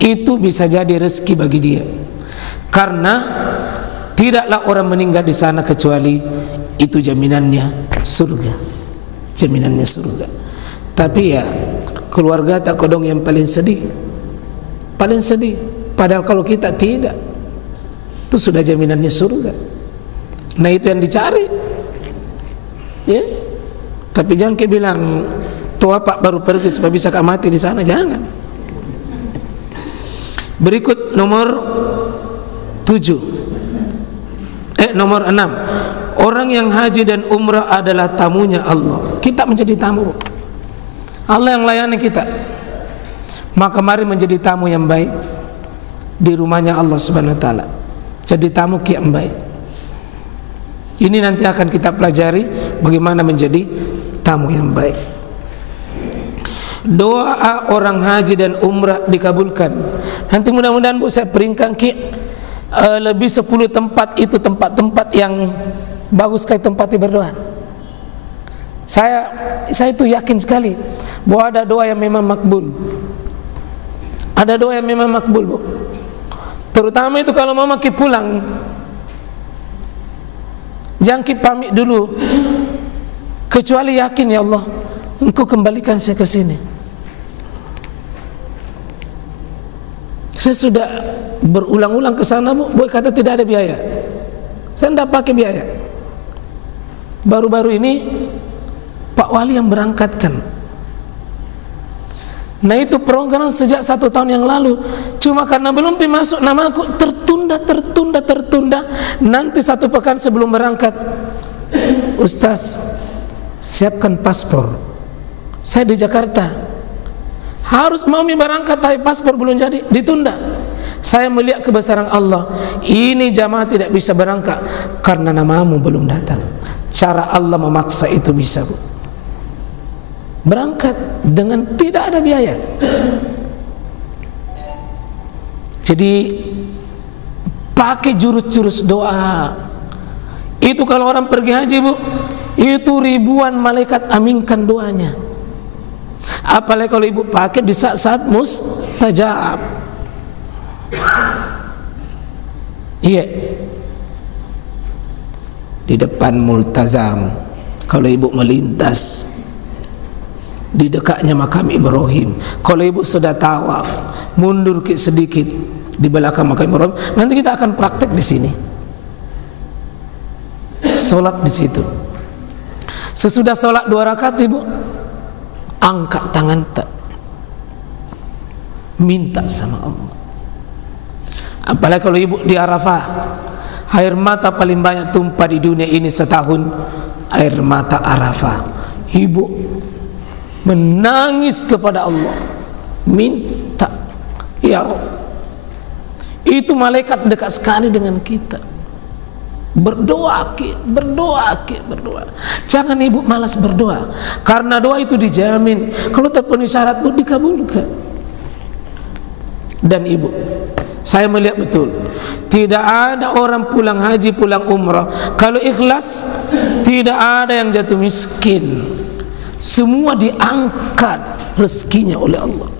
itu bisa jadi rezeki bagi dia. Karena tidaklah orang meninggal di sana kecuali itu jaminannya surga. Jaminannya surga. Tapi ya keluarga tak kodong yang paling sedih. Paling sedih. Padahal kalau kita tidak, itu sudah jaminannya surga. Nah itu yang dicari. Ya. Tapi jangan kayak bilang tua Pak baru pergi supaya bisa mati di sana, jangan. Berikut nomor 7. Nomor 6. Orang yang haji dan umrah adalah tamunya Allah. Kita menjadi tamu. Allah yang layani kita. Maka mari menjadi tamu yang baik di rumahnya Allah Subhanahu wa taala. Jadi tamu yang baik. Ini nanti akan kita pelajari bagaimana menjadi tamu yang baik. Doa orang haji dan umrah dikabulkan. Nanti mudah-mudahan Bu saya peringkan lebih 10 tempat, itu tempat-tempat yang bagus sekali tempat berdoa. Saya itu yakin sekali bahwa ada doa yang memang makbul. Ada doa yang memang makbul Bu. Terutama itu kalau mau pulang, jangan pamit dulu, kecuali yakin ya Allah Engkau kembalikan saya ke sini. Saya sudah berulang-ulang ke sana Bu, kata tidak ada biaya. Saya tidak pakai biaya. Baru-baru ini Pak Wali yang berangkatkan. Nah itu program sejak 1 tahun yang lalu. Cuma karena belum masuk nama aku, tertunda. Nanti 1 pekan sebelum berangkat, Ustaz siapkan paspor. Saya di Jakarta, harus mau berangkat tapi paspor belum jadi, ditunda. Saya melihat kebesaran Allah. Ini jamaah tidak bisa berangkat karena namamu belum datang. Cara Allah memaksa itu bisa Bu. Berangkat dengan tidak ada biaya. Jadi pakai jurus-jurus doa. Itu kalau orang pergi haji Bu, itu ribuan malaikat aminkan doanya. Apalagi kalau Ibu pakai di saat-saat mustajab. Iya. Di depan multazam, kalau Ibu melintas di dekatnya makam Ibrahim, kalau Ibu sudah tawaf, mundur sedikit di belakang makam Ibrahim, nanti kita akan praktek di sini. Solat di situ. Sesudah solat 2 rakaat Ibu angkat tangan minta sama Allah. Apalagi kalau Ibu di Arafah, air mata paling banyak tumpah di dunia ini setahun, air mata Arafah. Ibu menangis kepada Allah, minta Ya Rabb. Itu malaikat dekat sekali dengan kita. Berdoa Ki, berdoa Ki, berdoa. Jangan ibu malas berdoa, karena doa itu dijamin kalau terpenuhi syarat pun dikabulkan. Dan ibu, saya melihat betul, tidak ada orang pulang haji, pulang umrah kalau ikhlas, tidak ada yang jatuh miskin. Semua diangkat rezekinya oleh Allah.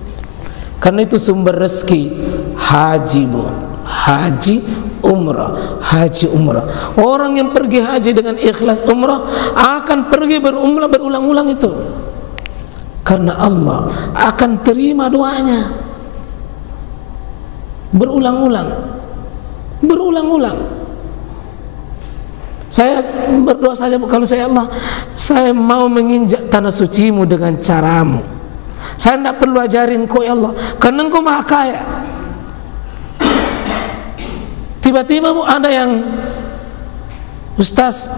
Karena itu sumber rezeki haji, bu, haji umrah, haji umrah. Orang yang pergi haji dengan ikhlas umrah akan pergi berumrah berulang-ulang itu, karena Allah akan terima doanya berulang-ulang, berulang-ulang. Saya berdoa saja kalau saya, Allah, saya mau menginjak tanah sucimu dengan caramu. Saya tidak perlu ajari engkau ya Allah, karena engkau maha kaya. Tiba-tiba bu, ada yang, Ustaz,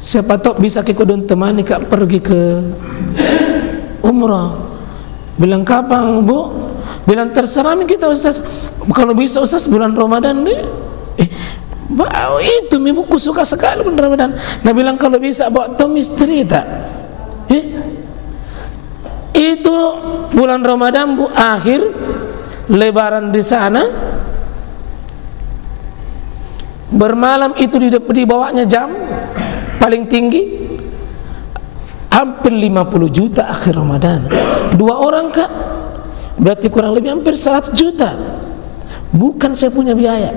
siapa tahu bisa kikudun temani kak pergi ke umrah. Bilang kapan bu? Bilang terserah kita Ustaz. Kalau bisa Ustaz bulan Ramadan deh. Itu ibuku suka sekali bulan Ramadan. Nah bilang kalau bisa bawa tumis cerita. Itu bulan Ramadan bu, akhir Lebaran di sana. Bermalam itu dibawanya jam paling tinggi hampir 50 juta akhir Ramadan. 2 orang kak, berarti kurang lebih hampir 100 juta. Bukan saya punya biaya.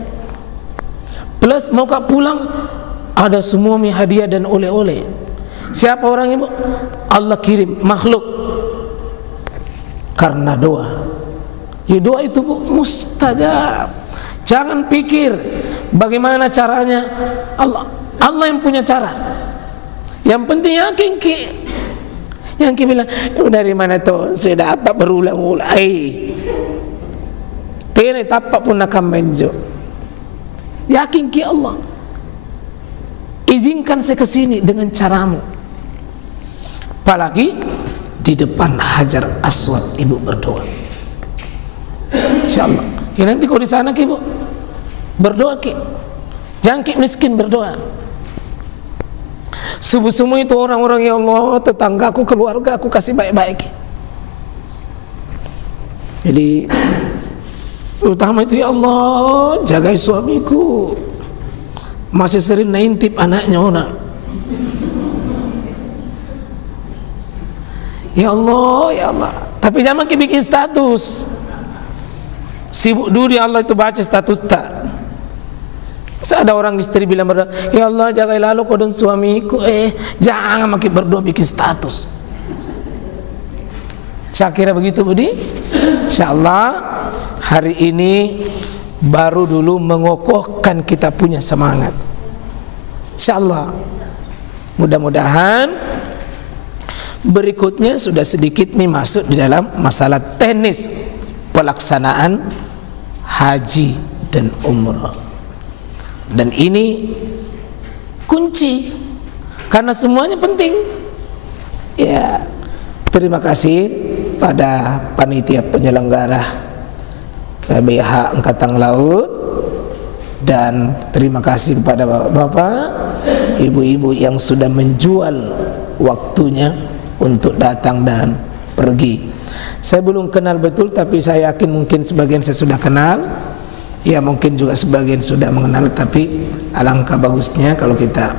Plus mau kak pulang ada semua hadiah dan oleh-oleh. Siapa orang ibu? Allah kirim makhluk karena doa. Ya doa itu bu mustajab. Jangan pikir bagaimana caranya. Allah yang punya cara. Yang penting yakin Ki. Yang Ki bilang dari mana tuh saya dapat berulang-ulang. Tene tapak pun akan menjo. Yakin Ki Allah. Izinkan saya ke sini dengan caramu. Apalagi di depan Hajar Aswad ibu berdoa. Insyaallah. Ya nanti kalau di sana Ki bu, berdoa Ki. Jangan Ki miskin berdoa. Subuh-subuh itu orang-orang, ya Allah, tetanggaku, keluarga aku kasih baik-baik. Jadi utama itu, ya Allah, jagai suamiku, masih sering naintip anaknya orang. Ya Allah, ya Allah. Tapi jangan Ki bikin status. Sibuk dulu ya Allah itu baca status tak. Ada orang istri bilang berdoa, ya Allah jagai lalu kau dan suamiku. Jangan makin berdoa bikin status. Saya kira begitu Budi. Insyaallah hari ini baru dulu mengokohkan kita punya semangat. Insyaallah. Mudah-mudahan berikutnya sudah sedikit masuk di dalam masalah teknis pelaksanaan haji dan umrah. Dan ini kunci karena semuanya penting. Ya, terima kasih pada panitia penyelenggara KBH Angkatan Laut, dan terima kasih kepada bapak-bapak, ibu-ibu yang sudah menjual waktunya untuk datang dan pergi. Saya belum kenal betul, tapi saya yakin mungkin sebagian saya sudah kenal. Ya mungkin juga sebagian sudah mengenal, tapi alangkah bagusnya kalau kita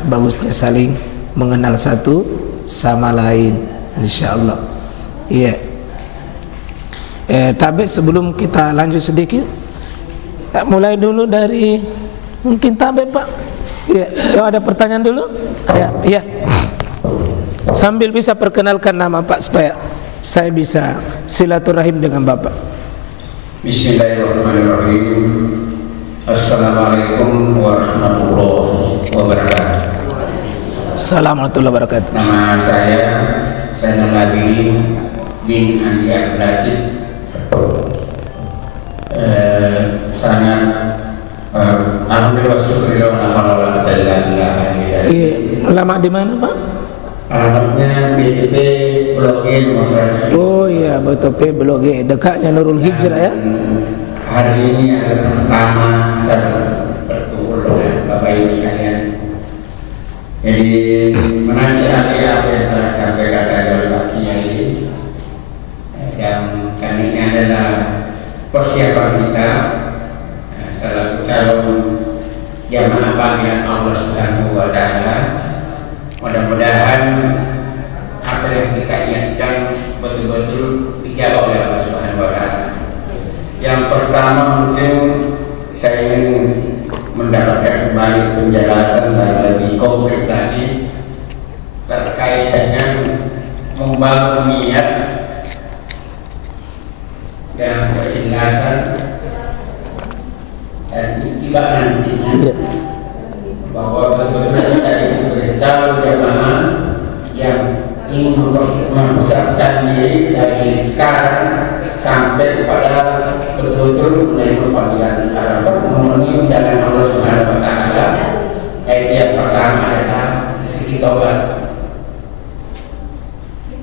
saling mengenal satu sama lain, insyaallah. Iya. Tapi sebelum kita lanjut sedikit, mulai dulu dari mungkin Tabe Pak. Iya, ada pertanyaan dulu? Iya. Sambil bisa perkenalkan nama Pak supaya saya bisa silaturahim dengan Bapak. Bismillahirrahmanirrahim. Assalamualaikum warahmatullahi wabarakatuh. Assalamualaikum warahmatullahi wabarakatuh. Nama saya Nabi Din Andi Abdul. Sangat alhamdulillah syukurillah wa alhamdulillah. Lama di mana Pak? Alamatnya BTP Blok G nomor 100. Oh iya, betul, P Blok G, dekatnya Nurul Hijrah ya. Hari ini adalah pertama saya berkumpul dengan Bapak Ibu sekalian. Jadi menarik sekali apa yang telah disampaikan tadi oleh Pak Kiai. Dan kali ini adalah persiapan kita selaku calon jamaah panggilan Allah Subhanahu wa Ta'ala. Mudah-mudahan apa yang kita ingatkan betul-betul dijawab oleh Allah Subhanahu wa Ta'ala. Yang pertama mungkin saya ingin mendapatkan kembali penjelasan dan lebih konkret lagi terkait dengan membangun niat dan keikhlasan dan ittiba nantinya, bahwa betul-betul kita ini sebagai calon jamaah yang ingin mempersiapkan diri dari sekarang sampai kepada betul-betul menerima panggilan Arafah, memenuhi undangan Allah Subhanahu wa Ta'ala. Yang pertama adalah di segi taubat.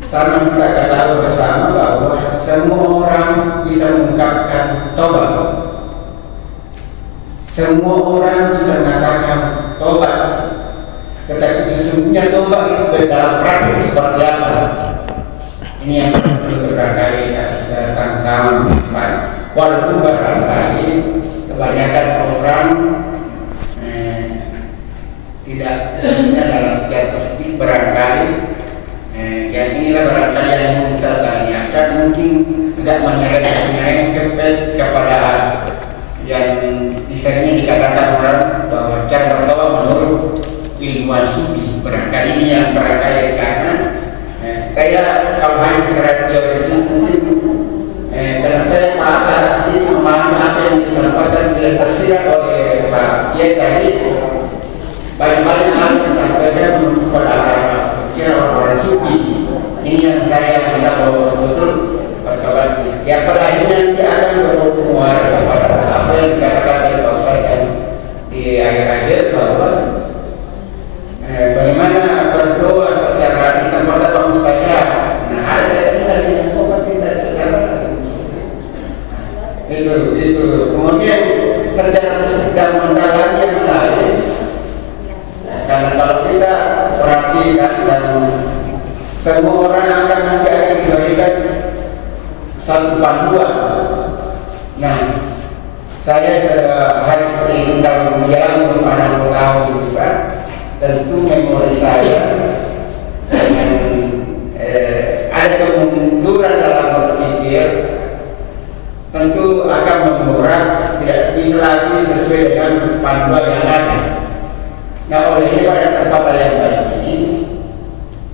Sama kita ketahui bersama bahwa semua orang bisa mengungkapkan taubat. Semua orang bisa mengatakan taubat, tetapi sesungguhnya taubat itu dalam praktik seperti apa? Ini yang perlu barangkali kita bisa sama-sama mencapai. Walaupun barangkali kebanyakan orang tidak khususnya dalam setiap perspektif barangkali yang inilah barangkali yang bisa tanyakan, mungkin agak menyerempet kepada yang misalnya dikatakan orang bahwa cara bertaubat menurut ilmuwan sufi. Barangkali ini yang barangkali karena saya kalau hanya sekedar teoritis mungkin karena saya sedikit memahami apa yang disampaikan bila tersirat oleh Pak Kiai tadi, banyak-banyak hal yang disampaikan kepada arah pikiran orang-orang sufi. Ini yang saya hendak bahwa betul bertobat. Ya pada akhirnya dia akan bermuara kepada apa yang dikatakan oleh Pak Ustaz di akhir-akhir bahwa bagaimana berdoa secara di tempat-tempat mustajab. Nah ada yang tobat tidak secara itu kemudian secara fisik dan mendalam yang lain. Karena kalau kita perhatikan dan semua orang akan nanti akan diberikan satu panduan. Nah, saya hari ini dalam menjalankan pandangan tahun juga, tentu memori saya dengan ada kemunduran dalam berpikir, tentu akan menguras, tidak bisa lagi sesuai dengan panduan yang ada. Nah, oleh ini pada kesempatan yang baik ini,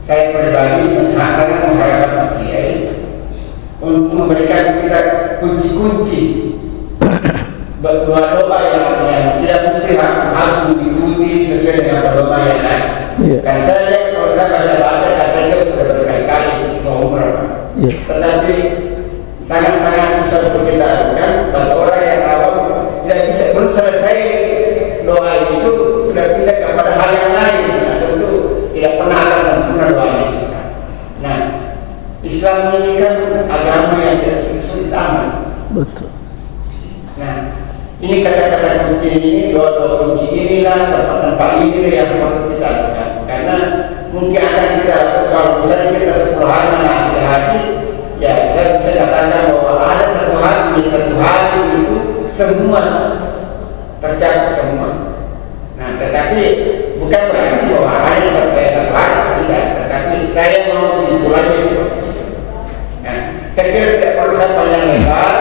saya pribadi sangat mengharapkan Pak Kiai untuk memberikan kita kunci-kunci doa-doa yang tidak mesti harus diikuti sesuai dengan doa yang lain. Karena saya lihat kalau saya baca saya sudah berkali-kali ke umrah, tetapi sangat-sangat susah untuk kita lakukan. Bagi orang yang awam tidak bisa, belum selesai doa itu sudah pindah kepada hal yang lain. Nah, tentu tidak pernah akan sempurna doanya kita. Nah, Islam ini kan agama yang tidak sulit amat. Betul. Nah, ini kata-kata kunci ini, doa-doa kunci inilah, tempat-tempat inilah yang perlu kita lakukan. Karena mungkin akan kita lakukan kalau misalnya kita 10 hari menasih hati, ya saya bisa katakan bahwa ada 1 hari, di 1 hari itu semua tercakup semua. Nah, tetapi bukan berarti bahwa hanya sampai 1 hari tidak, tetapi saya mau kesimpulannya seperti itu. Nah, saya kira tidak perlu saya panjang lebar.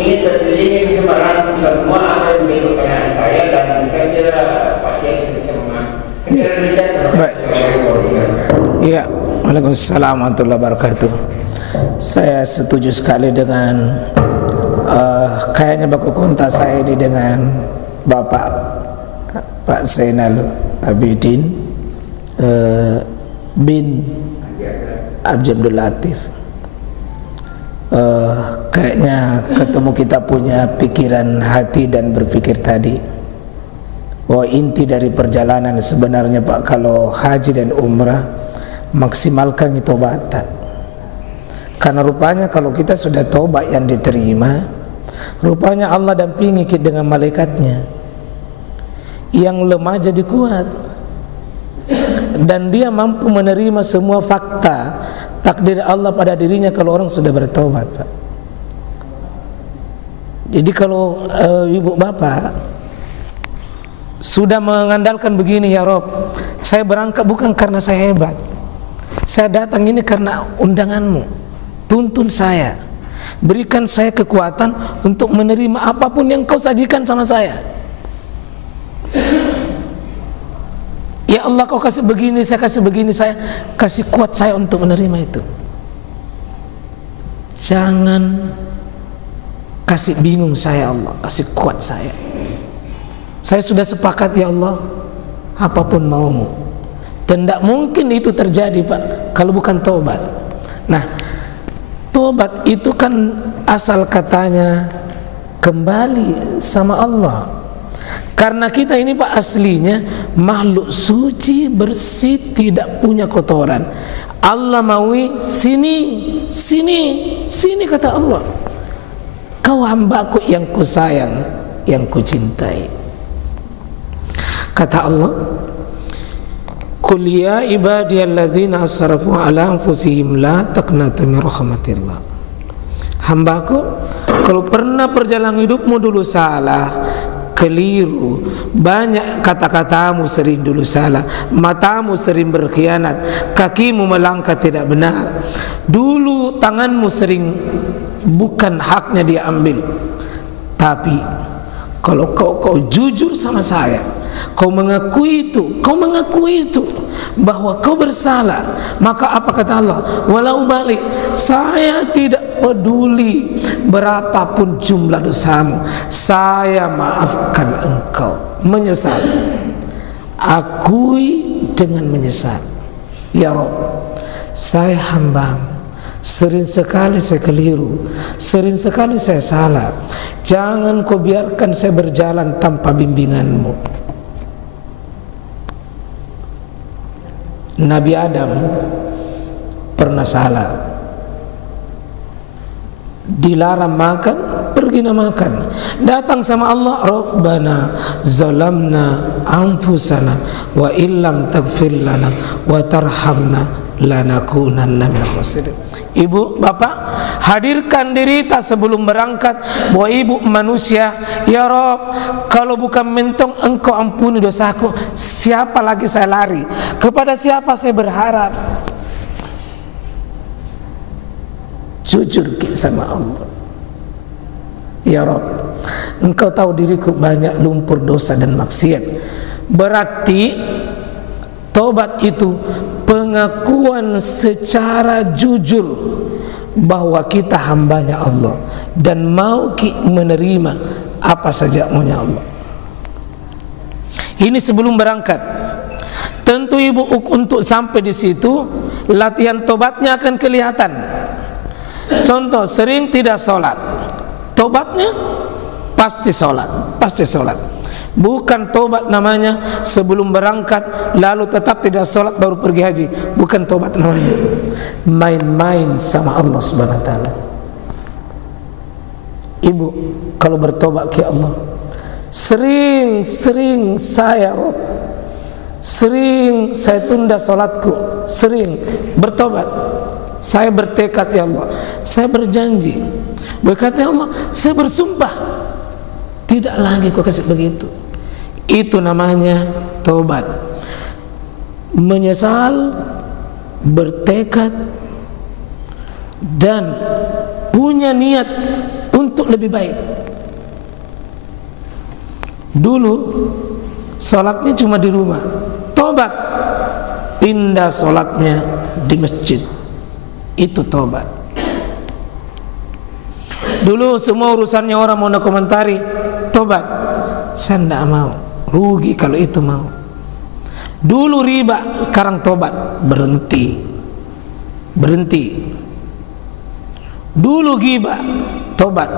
Ini terpilih bisa merangkum semua apa yang menjadi pertanyaan saya, dan saya kira Pak Kiai bisa memahami. Saya kira demikian. Iya, Waalaikumsalam warahmatullahi wabarakatuh. Saya setuju sekali dengan kayaknya baku kontak saya ini dengan Bapak Pak Zainal Abidin bin Abdul Latif. Kayaknya ketemu kita punya pikiran hati dan berpikir tadi bahwa inti dari perjalanan sebenarnya Pak, kalau haji dan umrah maksimalkan tobatan. Karena rupanya kalau kita sudah tobat yang diterima, rupanya Allah dampingi kita dengan malaikatnya. Yang lemah jadi kuat, dan dia mampu menerima semua fakta takdir Allah pada dirinya kalau orang sudah bertobat, Pak. Jadi kalau ibu bapak sudah mengandalkan begini, ya Rob, saya berangkat bukan karena saya hebat, saya datang ini karena undanganmu, tuntun saya, berikan saya kekuatan untuk menerima apapun yang kau sajikan sama saya. Ya Allah, kau kasih begini, saya kasih begini, saya kasih kuat saya untuk menerima itu. Jangan kasih bingung saya, Allah, kasih kuat saya. Saya sudah sepakat, ya Allah, apapun maumu. Dan tidak mungkin itu terjadi, Pak, kalau bukan tobat. Nah, tobat itu kan asal katanya kembali sama Allah. Karena kita ini, Pak, aslinya makhluk suci, bersih, tidak punya kotoran. Allah maui sini, sini, sini, kata Allah. Kau hambaku yang ku sayang, yang ku cintai. Kata Allah, Qul ya ibadiyalladzina asrafu ala anfusihim la taqnatu min rahmatillah. Hambaku, kalau pernah perjalanan hidupmu dulu salah, keliru, banyak kata-katamu sering dulu salah, matamu sering berkhianat, kakimu melangkah tidak benar, dulu tanganmu sering bukan haknya dia ambil. Tapi kalau kau jujur sama saya, kau mengakui itu bahwa kau bersalah, maka apa kata Allah? Walau balik, saya tidak peduli berapapun jumlah dosamu, saya maafkan engkau. Menyesal, akui dengan menyesal. Ya Rob, saya hamba, sering sekali saya keliru, sering sekali saya salah. Jangan kau biarkan saya berjalan tanpa bimbinganmu. Nabi Adam pernah salah, dilarang makan, pergi makan. Datang sama Allah, Rabbana zalamna anfusana wa illam taghfir lana wa tarhamna lanakunanna minal khasirin. Ibu, bapak, hadirkan diri tak sebelum berangkat bahwa ibu manusia. Ya Rob, kalau bukan mentong engkau ampuni dosaku, siapa lagi saya lari? Kepada siapa saya berharap? Jujur sama Allah. Ya Rob, engkau tahu diriku banyak lumpur dosa dan maksiat. Berarti tobat itu pengakuan secara jujur bahwa kita hambanya Allah dan mau menerima apa saja maunya Allah. Ini sebelum berangkat. Tentu ibu untuk sampai di situ latihan tobatnya akan kelihatan. Contoh, sering tidak sholat, tobatnya pasti sholat, pasti sholat. Bukan tobat namanya sebelum berangkat lalu tetap tidak sholat baru pergi haji. Bukan tobat namanya, main-main sama Allah Subhanahu wa ta'ala. Ibu, kalau bertobat ke Allah, sering saya Rob, sering saya tunda sholatku, sering bertobat. Saya bertekad, ya Allah, saya berjanji, berkata, ya Allah, saya bersumpah tidak lagi kau kasih begitu. Itu namanya tobat. Menyesal, bertekad, dan punya niat untuk lebih baik. Dulu sholatnya cuma di rumah, tobat, pindah sholatnya di masjid. Itu tobat. Dulu semua urusannya orang mau komentari, tobat, saya tidak mau, rugi kalau itu mau. Dulu riba, sekarang tobat, berhenti. Dulu ghibah, tobat,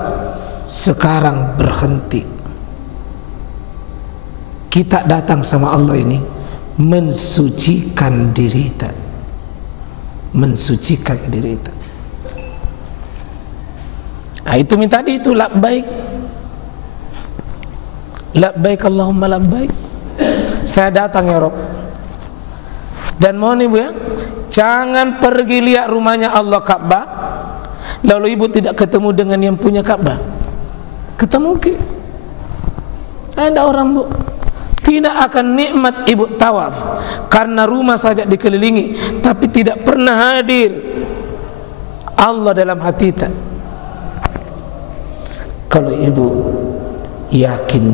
sekarang berhenti. Kita datang sama Allah ini mensucikan diri kita, mensucikan diri kita. Itu minta itu labbaik. Labbaik Allahumma labbaik. Saya datang ya Rabb. Dan mohon ibu ya, jangan pergi lihat rumahnya Allah Ka'bah, lalu ibu tidak ketemu dengan yang punya Ka'bah. Ketemu ke? Ada orang bu, tidak akan nikmat ibu tawaf karena rumah saja dikelilingi, tapi tidak pernah hadir Allah dalam hati kita. Kalau ibu yakin,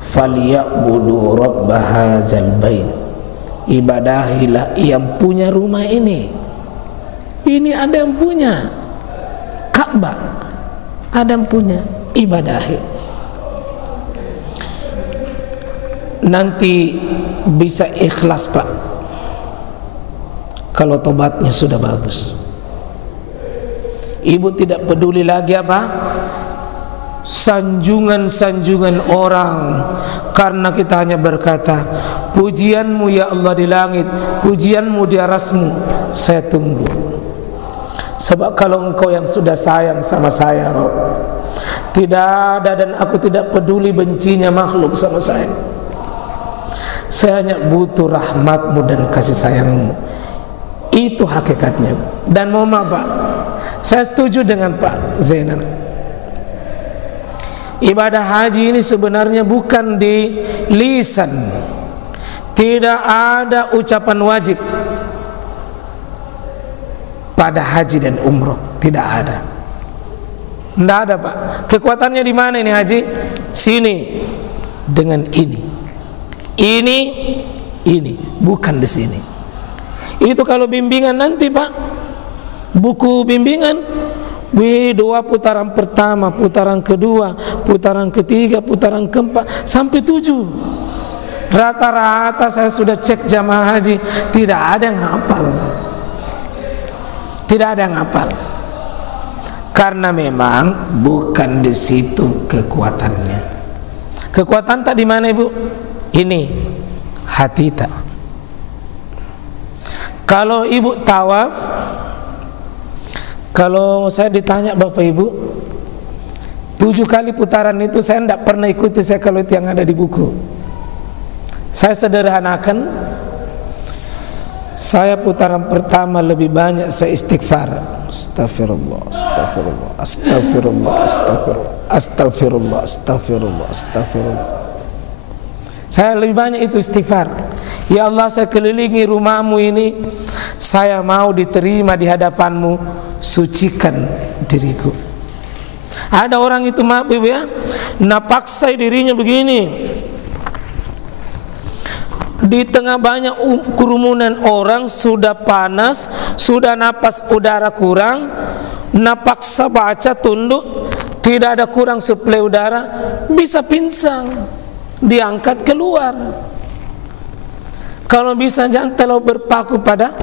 falyabudu rabb hadzal bait, ibadahilah yang punya rumah ini. Ini ada yang punya Ka'bah, ada yang punya, ibadahi. Nanti bisa ikhlas Pak kalau tobatnya sudah bagus. Ibu tidak peduli lagi apa sanjungan-sanjungan orang, karena kita hanya berkata, pujianmu ya Allah di langit, pujianmu di arasmu, saya tunggu. Sebab kalau engkau yang sudah sayang sama saya Rabb, tidak ada dan aku tidak peduli bencinya makhluk sama saya. Saya hanya butuh rahmatmu dan kasih sayangmu. Itu hakikatnya. Dan mohon maaf Pak, saya setuju dengan Pak Zainan, ibadah haji ini sebenarnya bukan di lisan. Tidak ada ucapan wajib pada haji dan umroh, tidak ada. Tidak ada Pak. Kekuatannya di mana ini haji? Sini dengan ini. Ini bukan di sini. Itu kalau bimbingan nanti Pak, buku bimbingan, dua putaran pertama, putaran kedua, putaran ketiga, putaran keempat sampai 7. Rata-rata saya sudah cek jamaah haji, tidak ada yang hafal. Tidak ada yang hafal. Karena memang bukan di situ kekuatannya. Kekuatan tak di mana Ibu? Ini hati tak. Kalau Ibu tawaf, kalau saya ditanya Bapak Ibu, 7 kali putaran itu saya tidak pernah ikuti, saya kalau itu yang ada di buku. Saya sederhanakan, saya putaran pertama lebih banyak saya istighfar. Astagfirullah, astagfirullah, astagfirullah, astagfirullah, astagfirullah, astagfirullah, astagfirullah. Saya lebih banyak itu istighfar. Ya Allah, saya kelilingi rumahmu ini, saya mau diterima di hadapanmu, sucikan diriku. Ada orang itu maaf Ibu ya, napaksa dirinya begini, di tengah banyak kerumunan orang, sudah panas, sudah napas udara kurang, napaksa baca tunduk, tidak ada kurang suplai udara, bisa pingsan, diangkat keluar. Kalau bisa jangan terlalu berpaku pada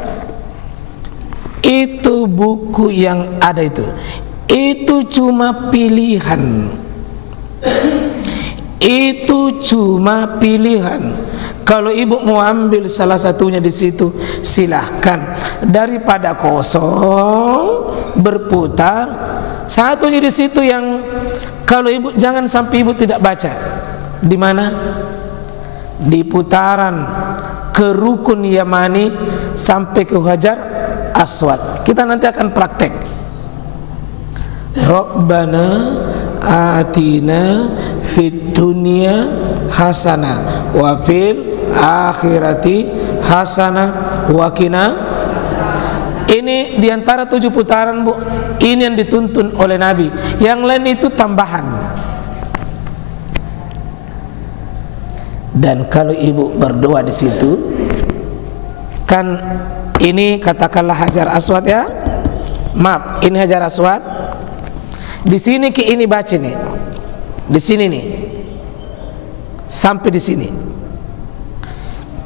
itu buku yang ada itu. Itu cuma pilihan. Itu cuma pilihan. Kalau Ibu mau ambil salah satunya di situ, silahkan. Daripada kosong berputar, satunya di situ yang kalau Ibu jangan sampai Ibu tidak baca. Di mana? Di putaran ke Rukun Yamani sampai ke Hajar Aswad. Kita nanti akan praktek. Rabbana atina fid dunya hasanah wa fil akhirati hasanah wa qina. Ini diantara 7 putaran Bu, ini yang dituntun oleh Nabi. Yang lain itu tambahan. Dan kalau Ibu berdoa di situ, kan ini katakanlah Hajar Aswad ya, maaf, ini Hajar Aswad. Di sini ke ini baca nih, di sini nih, sampai di sini.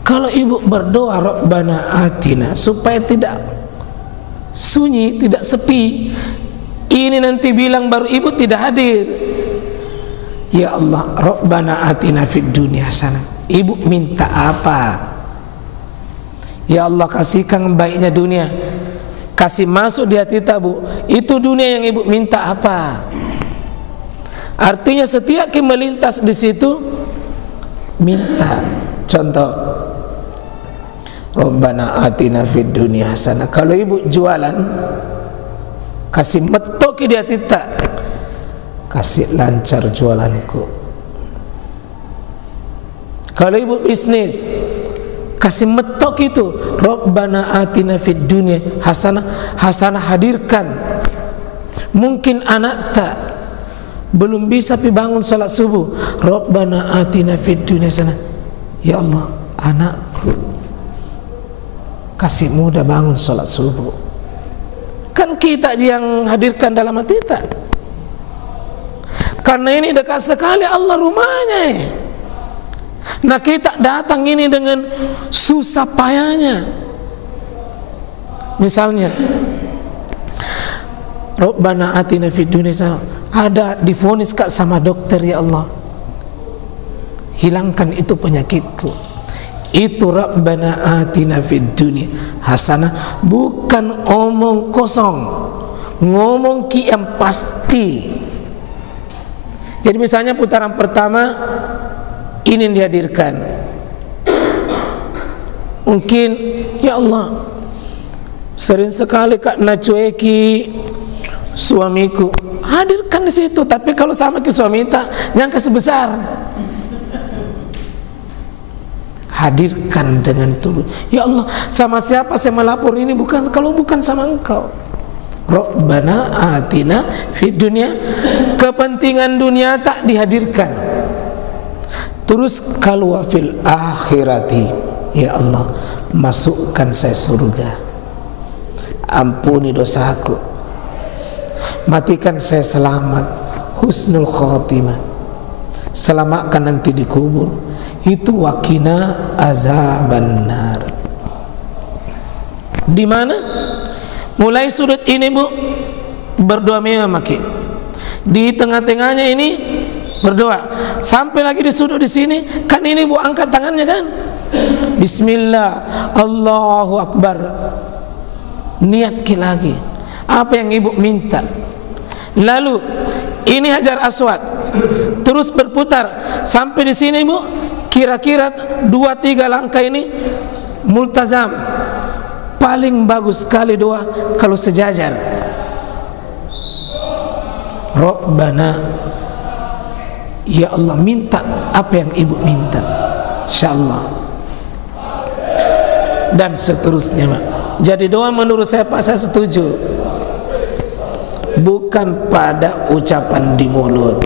Kalau Ibu berdoa Rabbana atina, supaya tidak sunyi, tidak sepi, ini nanti bilang baru Ibu tidak hadir. Ya Allah, Rabbana atina fid dunya hasanah. Ibu minta apa? Ya Allah, kasihkan baiknya dunia, kasih masuk di hati kita Bu. Itu dunia yang Ibu minta apa? Artinya setiap kita melintas di situ minta. Contoh, Rabbana atina fid dunya hasanah. Kalau ibu jualan, kasih metok dia tidak, kasih lancar jualanku. Kalau ibu bisnis, kasih metok itu, Rabbana atina fid dunya hasanah. Hasanah hadirkan. Mungkin anak tak belum bisa pi bangun salat subuh, Rabbana atina fid dunya hasanah. Ya Allah, anakku kasih mudah bangun salat subuh. Kan kita yang hadirkan dalam hati kita. Karena ini dekat sekali Allah rumahnya. Nah kita datang ini dengan susah payahnya. Misalnya, Rabbana atina fid dunya hasanah. Ada divonis kak sama dokter, ya Allah, hilangkan itu penyakitku. Itu Rabbana atina fid dunya hasanah, bukan omong kosong, ngomong ki yang pasti. Jadi misalnya putaran pertama ini dihadirkan, mungkin ya Allah sering sekali kak nacueki suamiku, hadirkan di situ. Tapi kalau sama ke suami tak yang sebesar, hadirkan dengan tulus. Ya Allah, sama siapa saya melapor ini, bukan kalau bukan sama engkau. Rabbana atina fid dunya, kepentingan dunia tak dihadirkan. Terus kalau fil akhirati, ya Allah masukkan saya surga, ampuni dosaku, matikan saya selamat, husnul khotimah, selamatkan nanti di kubur. Itu wakina azabannar. Di mana? Mulai sudut ini bu berdoa memaki, di tengah-tengahnya ini berdoa, sampai lagi di sudut di sini kan ini bu angkat tangannya kan, Bismillah, Allahu Akbar, niat lagi apa yang ibu minta. Lalu ini Hajar Aswad, terus berputar sampai di sini bu, kira-kira 2-3 langkah ini multazam. Paling bagus sekali doa kalau sejajar. Rabbana, ya Allah, minta apa yang ibu minta, insyaallah, dan seterusnya Pak. Jadi doa menurut saya Pak, saya setuju, bukan pada ucapan di mulut,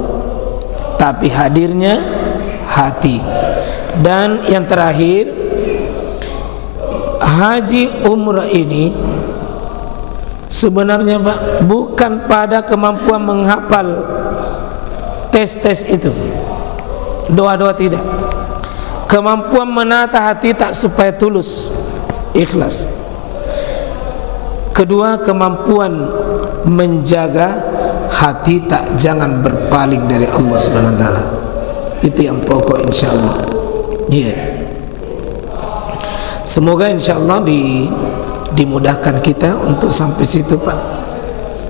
tapi hadirnya hati. Dan yang terakhir, haji umrah ini sebenarnya Pak bukan pada kemampuan menghafal tes-tes itu, doa-doa tidak, kemampuan menata hati tak supaya tulus, ikhlas. Kedua, kemampuan menjaga hati tak jangan berpaling dari Allah Subhanahu wa taala. Itu yang pokok insyaallah. Iya. Semoga insyaallah dimudahkan kita untuk sampai situ Pak.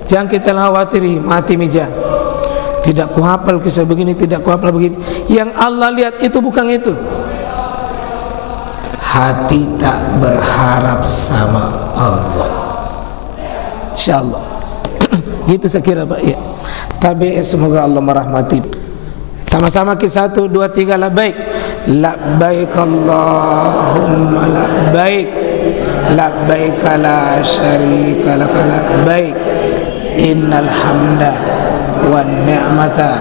Jangan kita khawatiri mati meja, tidak kuhafal kisah begini, tidak kuhafal begini. Yang Allah lihat itu bukan itu. Hati tak berharap sama Allah, insyaallah. Gitu saya kira Pak ya. Tapi semoga Allah merahmati. Sama-sama kita 1, 2, 3 labbaik. Labbaik Allahumma labbaik, labbaik la syarika lak labbaik, innal hamda wan ni'mata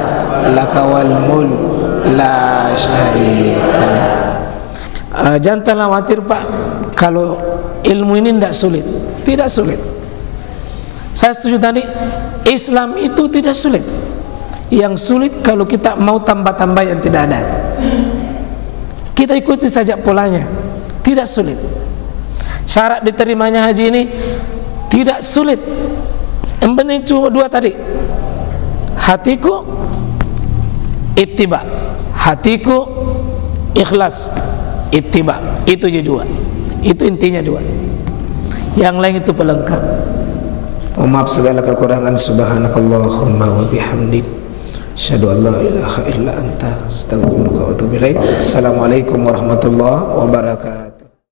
laka wal mulk la syarika lak. Jangan khawatir Pak, kalau ilmu ini tidak sulit, tidak sulit. Saya setuju tadi, Islam itu tidak sulit. Yang sulit kalau kita mau tambah-tambah yang tidak ada. Kita ikuti saja polanya, tidak sulit. Syarat diterimanya haji ini tidak sulit. Yang penting cuma 2 tadi, hatiku ittiba, hatiku ikhlas, ittiba. Itu jadi 2. Itu intinya 2. Yang lain itu pelengkap. Maaf segala kekurangan. Subhanakallahumma wa bihamdik, Asyhadu an la ilaha illa anta, astaghfiruka wa atubu ilaik. Assalamualaikum warahmatullahi wabarakatuh.